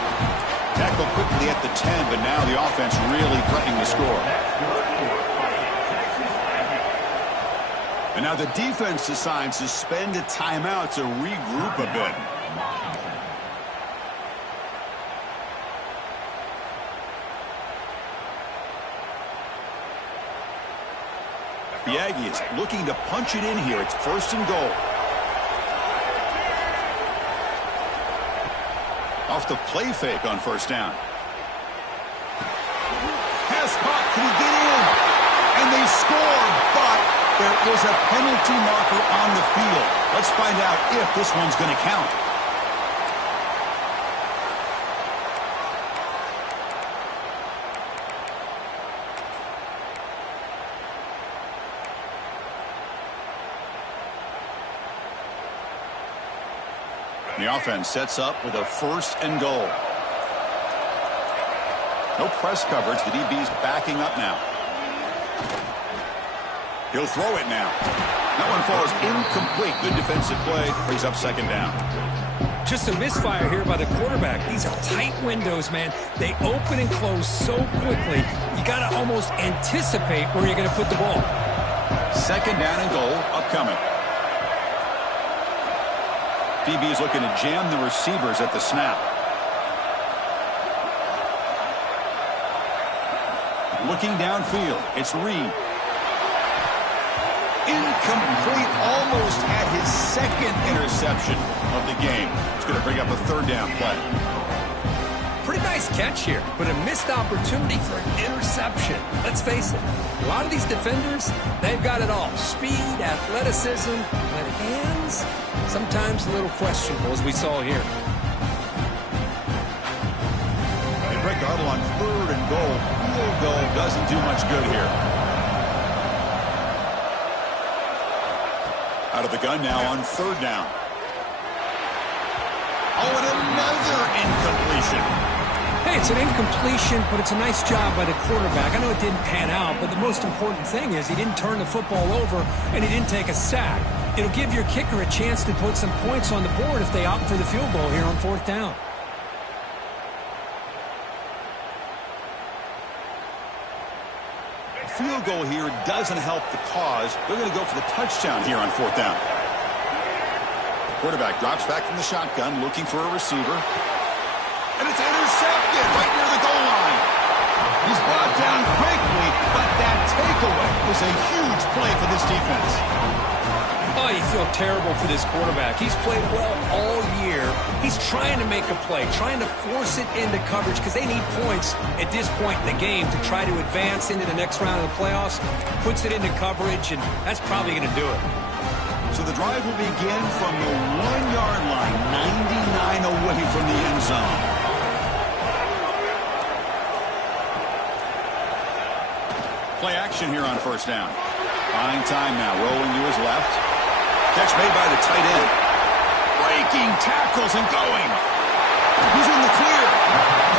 Tackle quickly at the 10, but now the offense really threatening the score. And now the defense decides to spend a timeout to regroup a bit. The Aggies looking to punch it in here. It's first and goal. Off the play fake on first down. Pass caught. Can he get in? And they score, but there is a penalty marker on the field. Let's find out if this one's going to count. The offense sets up with a first and goal. No press coverage. The DB's backing up now. He'll throw it now. That one falls incomplete. Good defensive play. Brings up second down. Just a misfire here by the quarterback. These are tight windows, man. They open and close so quickly. You got to almost anticipate where you're going to put the ball. Second down and goal upcoming. DB is looking to jam the receivers at the snap. Looking downfield, it's Reed. Incomplete, almost had his second interception of the game. It's going to bring up a third down play. Pretty nice catch here, but a missed opportunity for an interception. Let's face it, a lot of these defenders, they've got it all. Speed, athleticism, but hands, sometimes a little questionable, as we saw here. They break the huddle on third and goal. Field goal doesn't do much good here. Out of the gun now on third down. Oh, and another incompletion. Hey, it's an incompletion, but it's a nice job by the quarterback. I know it didn't pan out, but the most important thing is he didn't turn the football over and he didn't take a sack. It'll give your kicker a chance to put some points on the board if they opt for the field goal here on fourth down. Field goal here doesn't help the cause. They're going to go for the touchdown here on fourth down. Quarterback drops back from the shotgun, looking for a receiver. And it's intercepted right near the goal line. He's brought down quickly, but that takeaway was a huge play for this defense. Oh, you feel terrible for this quarterback. He's played well all year. He's trying to make a play, trying to force it into coverage because they need points at this point in the game to try to advance into the next round of the playoffs. Puts it into coverage, and that's probably going to do it. So the drive will begin from the 1-yard line, 99 away from the end zone. Play action here on first down. Buying time now, rolling to his left. Catch made by the tight end. Breaking tackles and going. He's in the clear.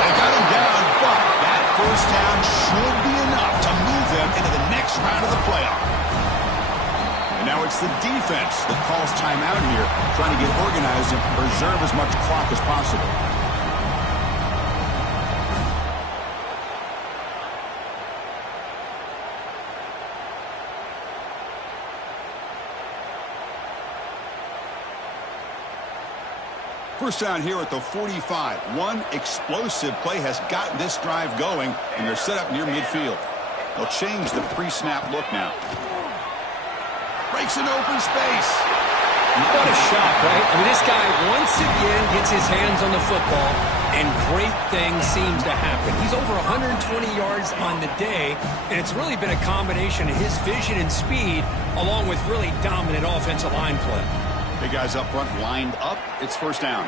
They got him down, but that first down should be enough to move them into the next round of the playoff. And now it's the defense that calls timeout here, trying to get organized and preserve as much clock as possible. First down here at the 45. One explosive play has gotten this drive going, and they're set up near midfield. They'll change the pre-snap look now. Breaks an open space. What a shot, right? I mean, this guy once again gets his hands on the football, and great things seems to happen. He's over 120 yards on the day, and it's really been a combination of his vision and speed, along with really dominant offensive line play. Big guys up front lined up. It's first down.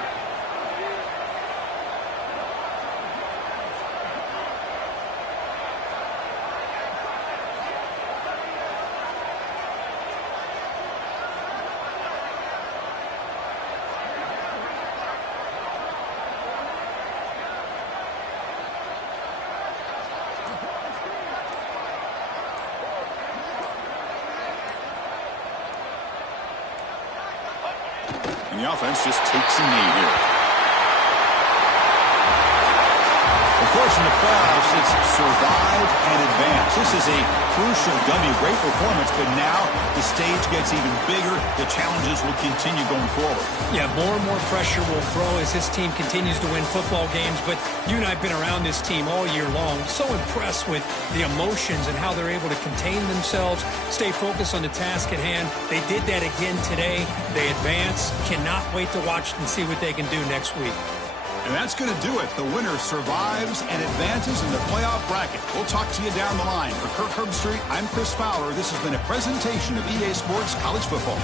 And the offense just takes a knee here. Of course, in the playoffs, it's survive and advance. This is a crucial W. Great performance, but now the stage gets even bigger. The challenges will continue going forward. Yeah, more and more pressure will grow as this team continues to win football games. But you and I have been around this team all year long. So impressed with the emotions and how they're able to contain themselves, stay focused on the task at hand. They did that again today. They advance. Cannot wait to watch and see what they can do next week. And that's going to do it. The winner survives and advances in the playoff bracket. We'll talk to you down the line. For Kirk Herbstreit, I'm Chris Fowler. This has been a presentation of EA Sports College Football.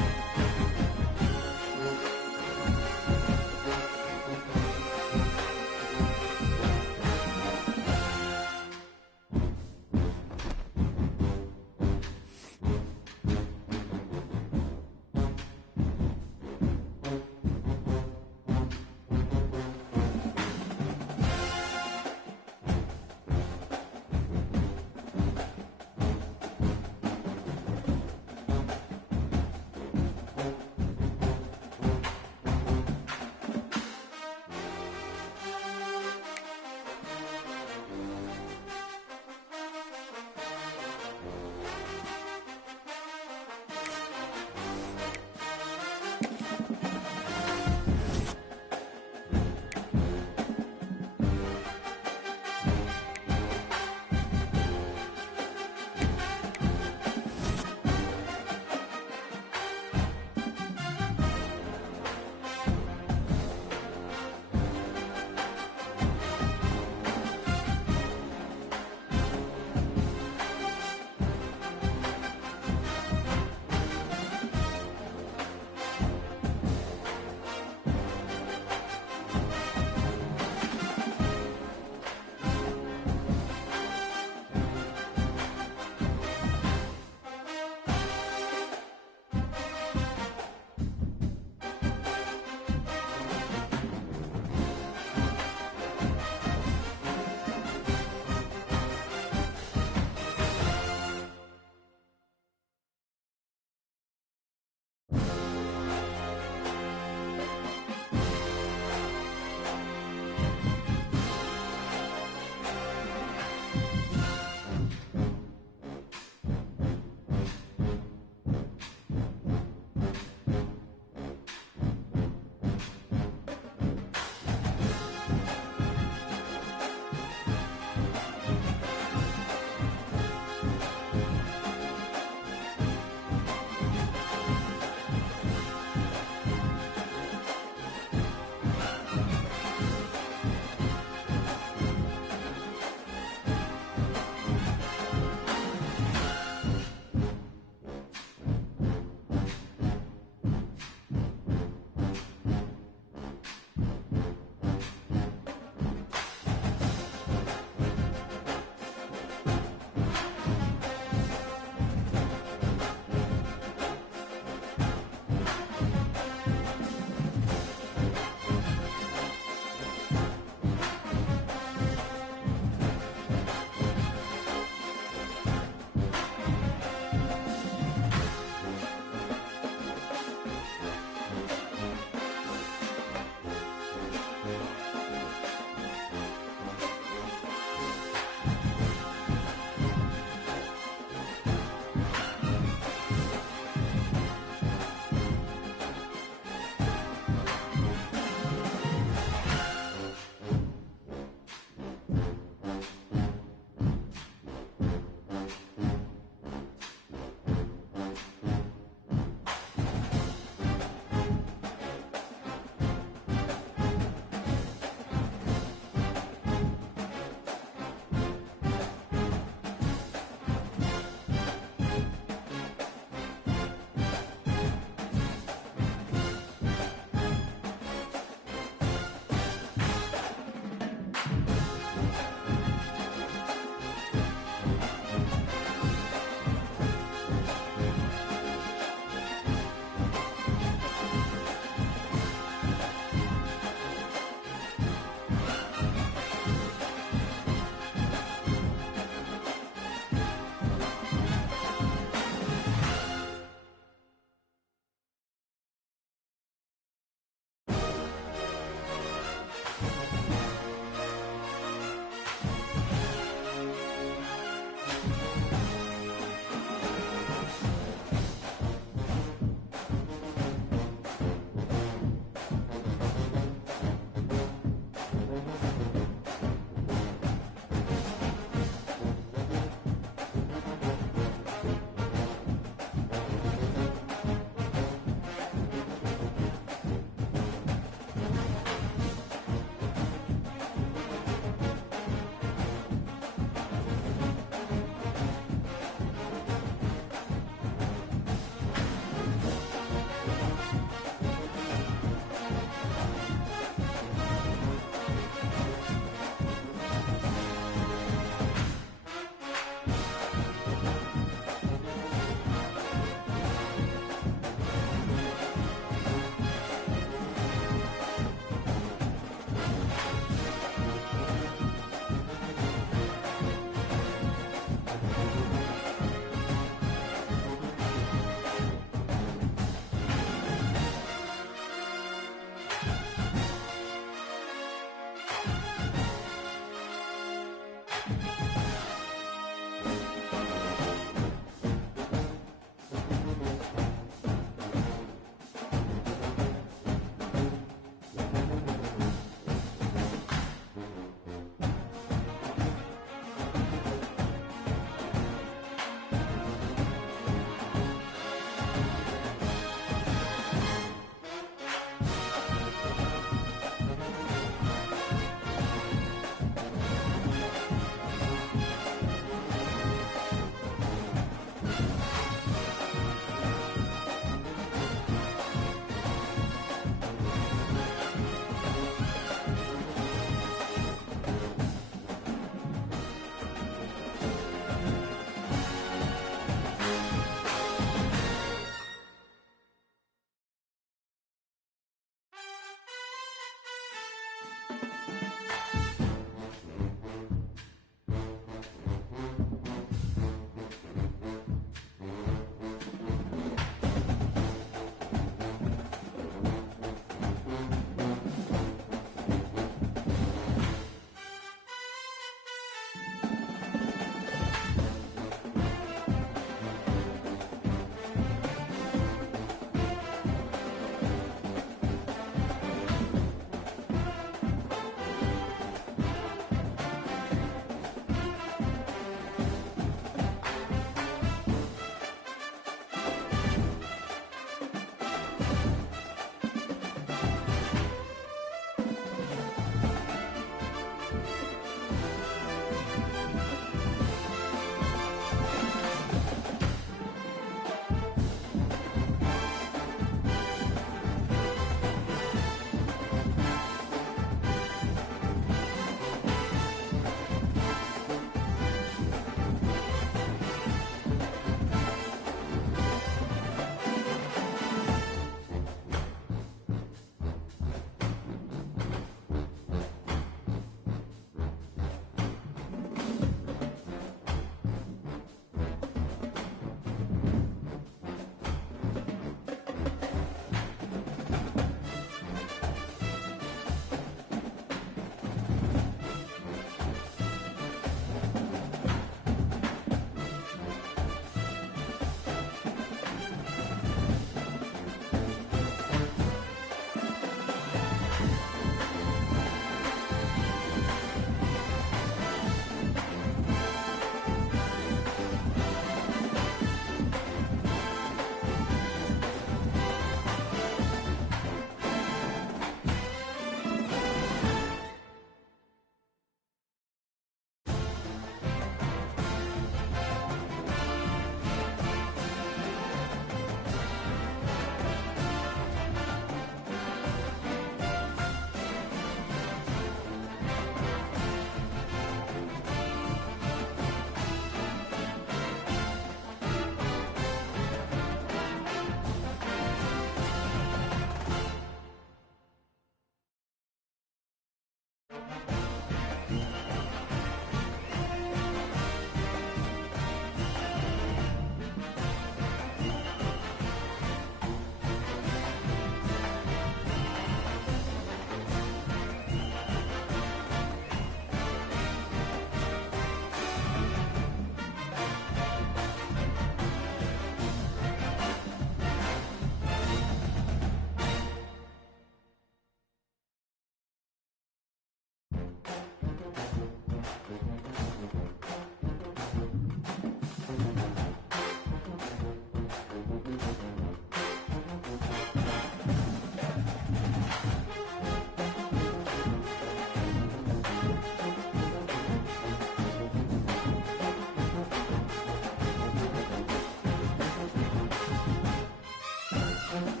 Washington.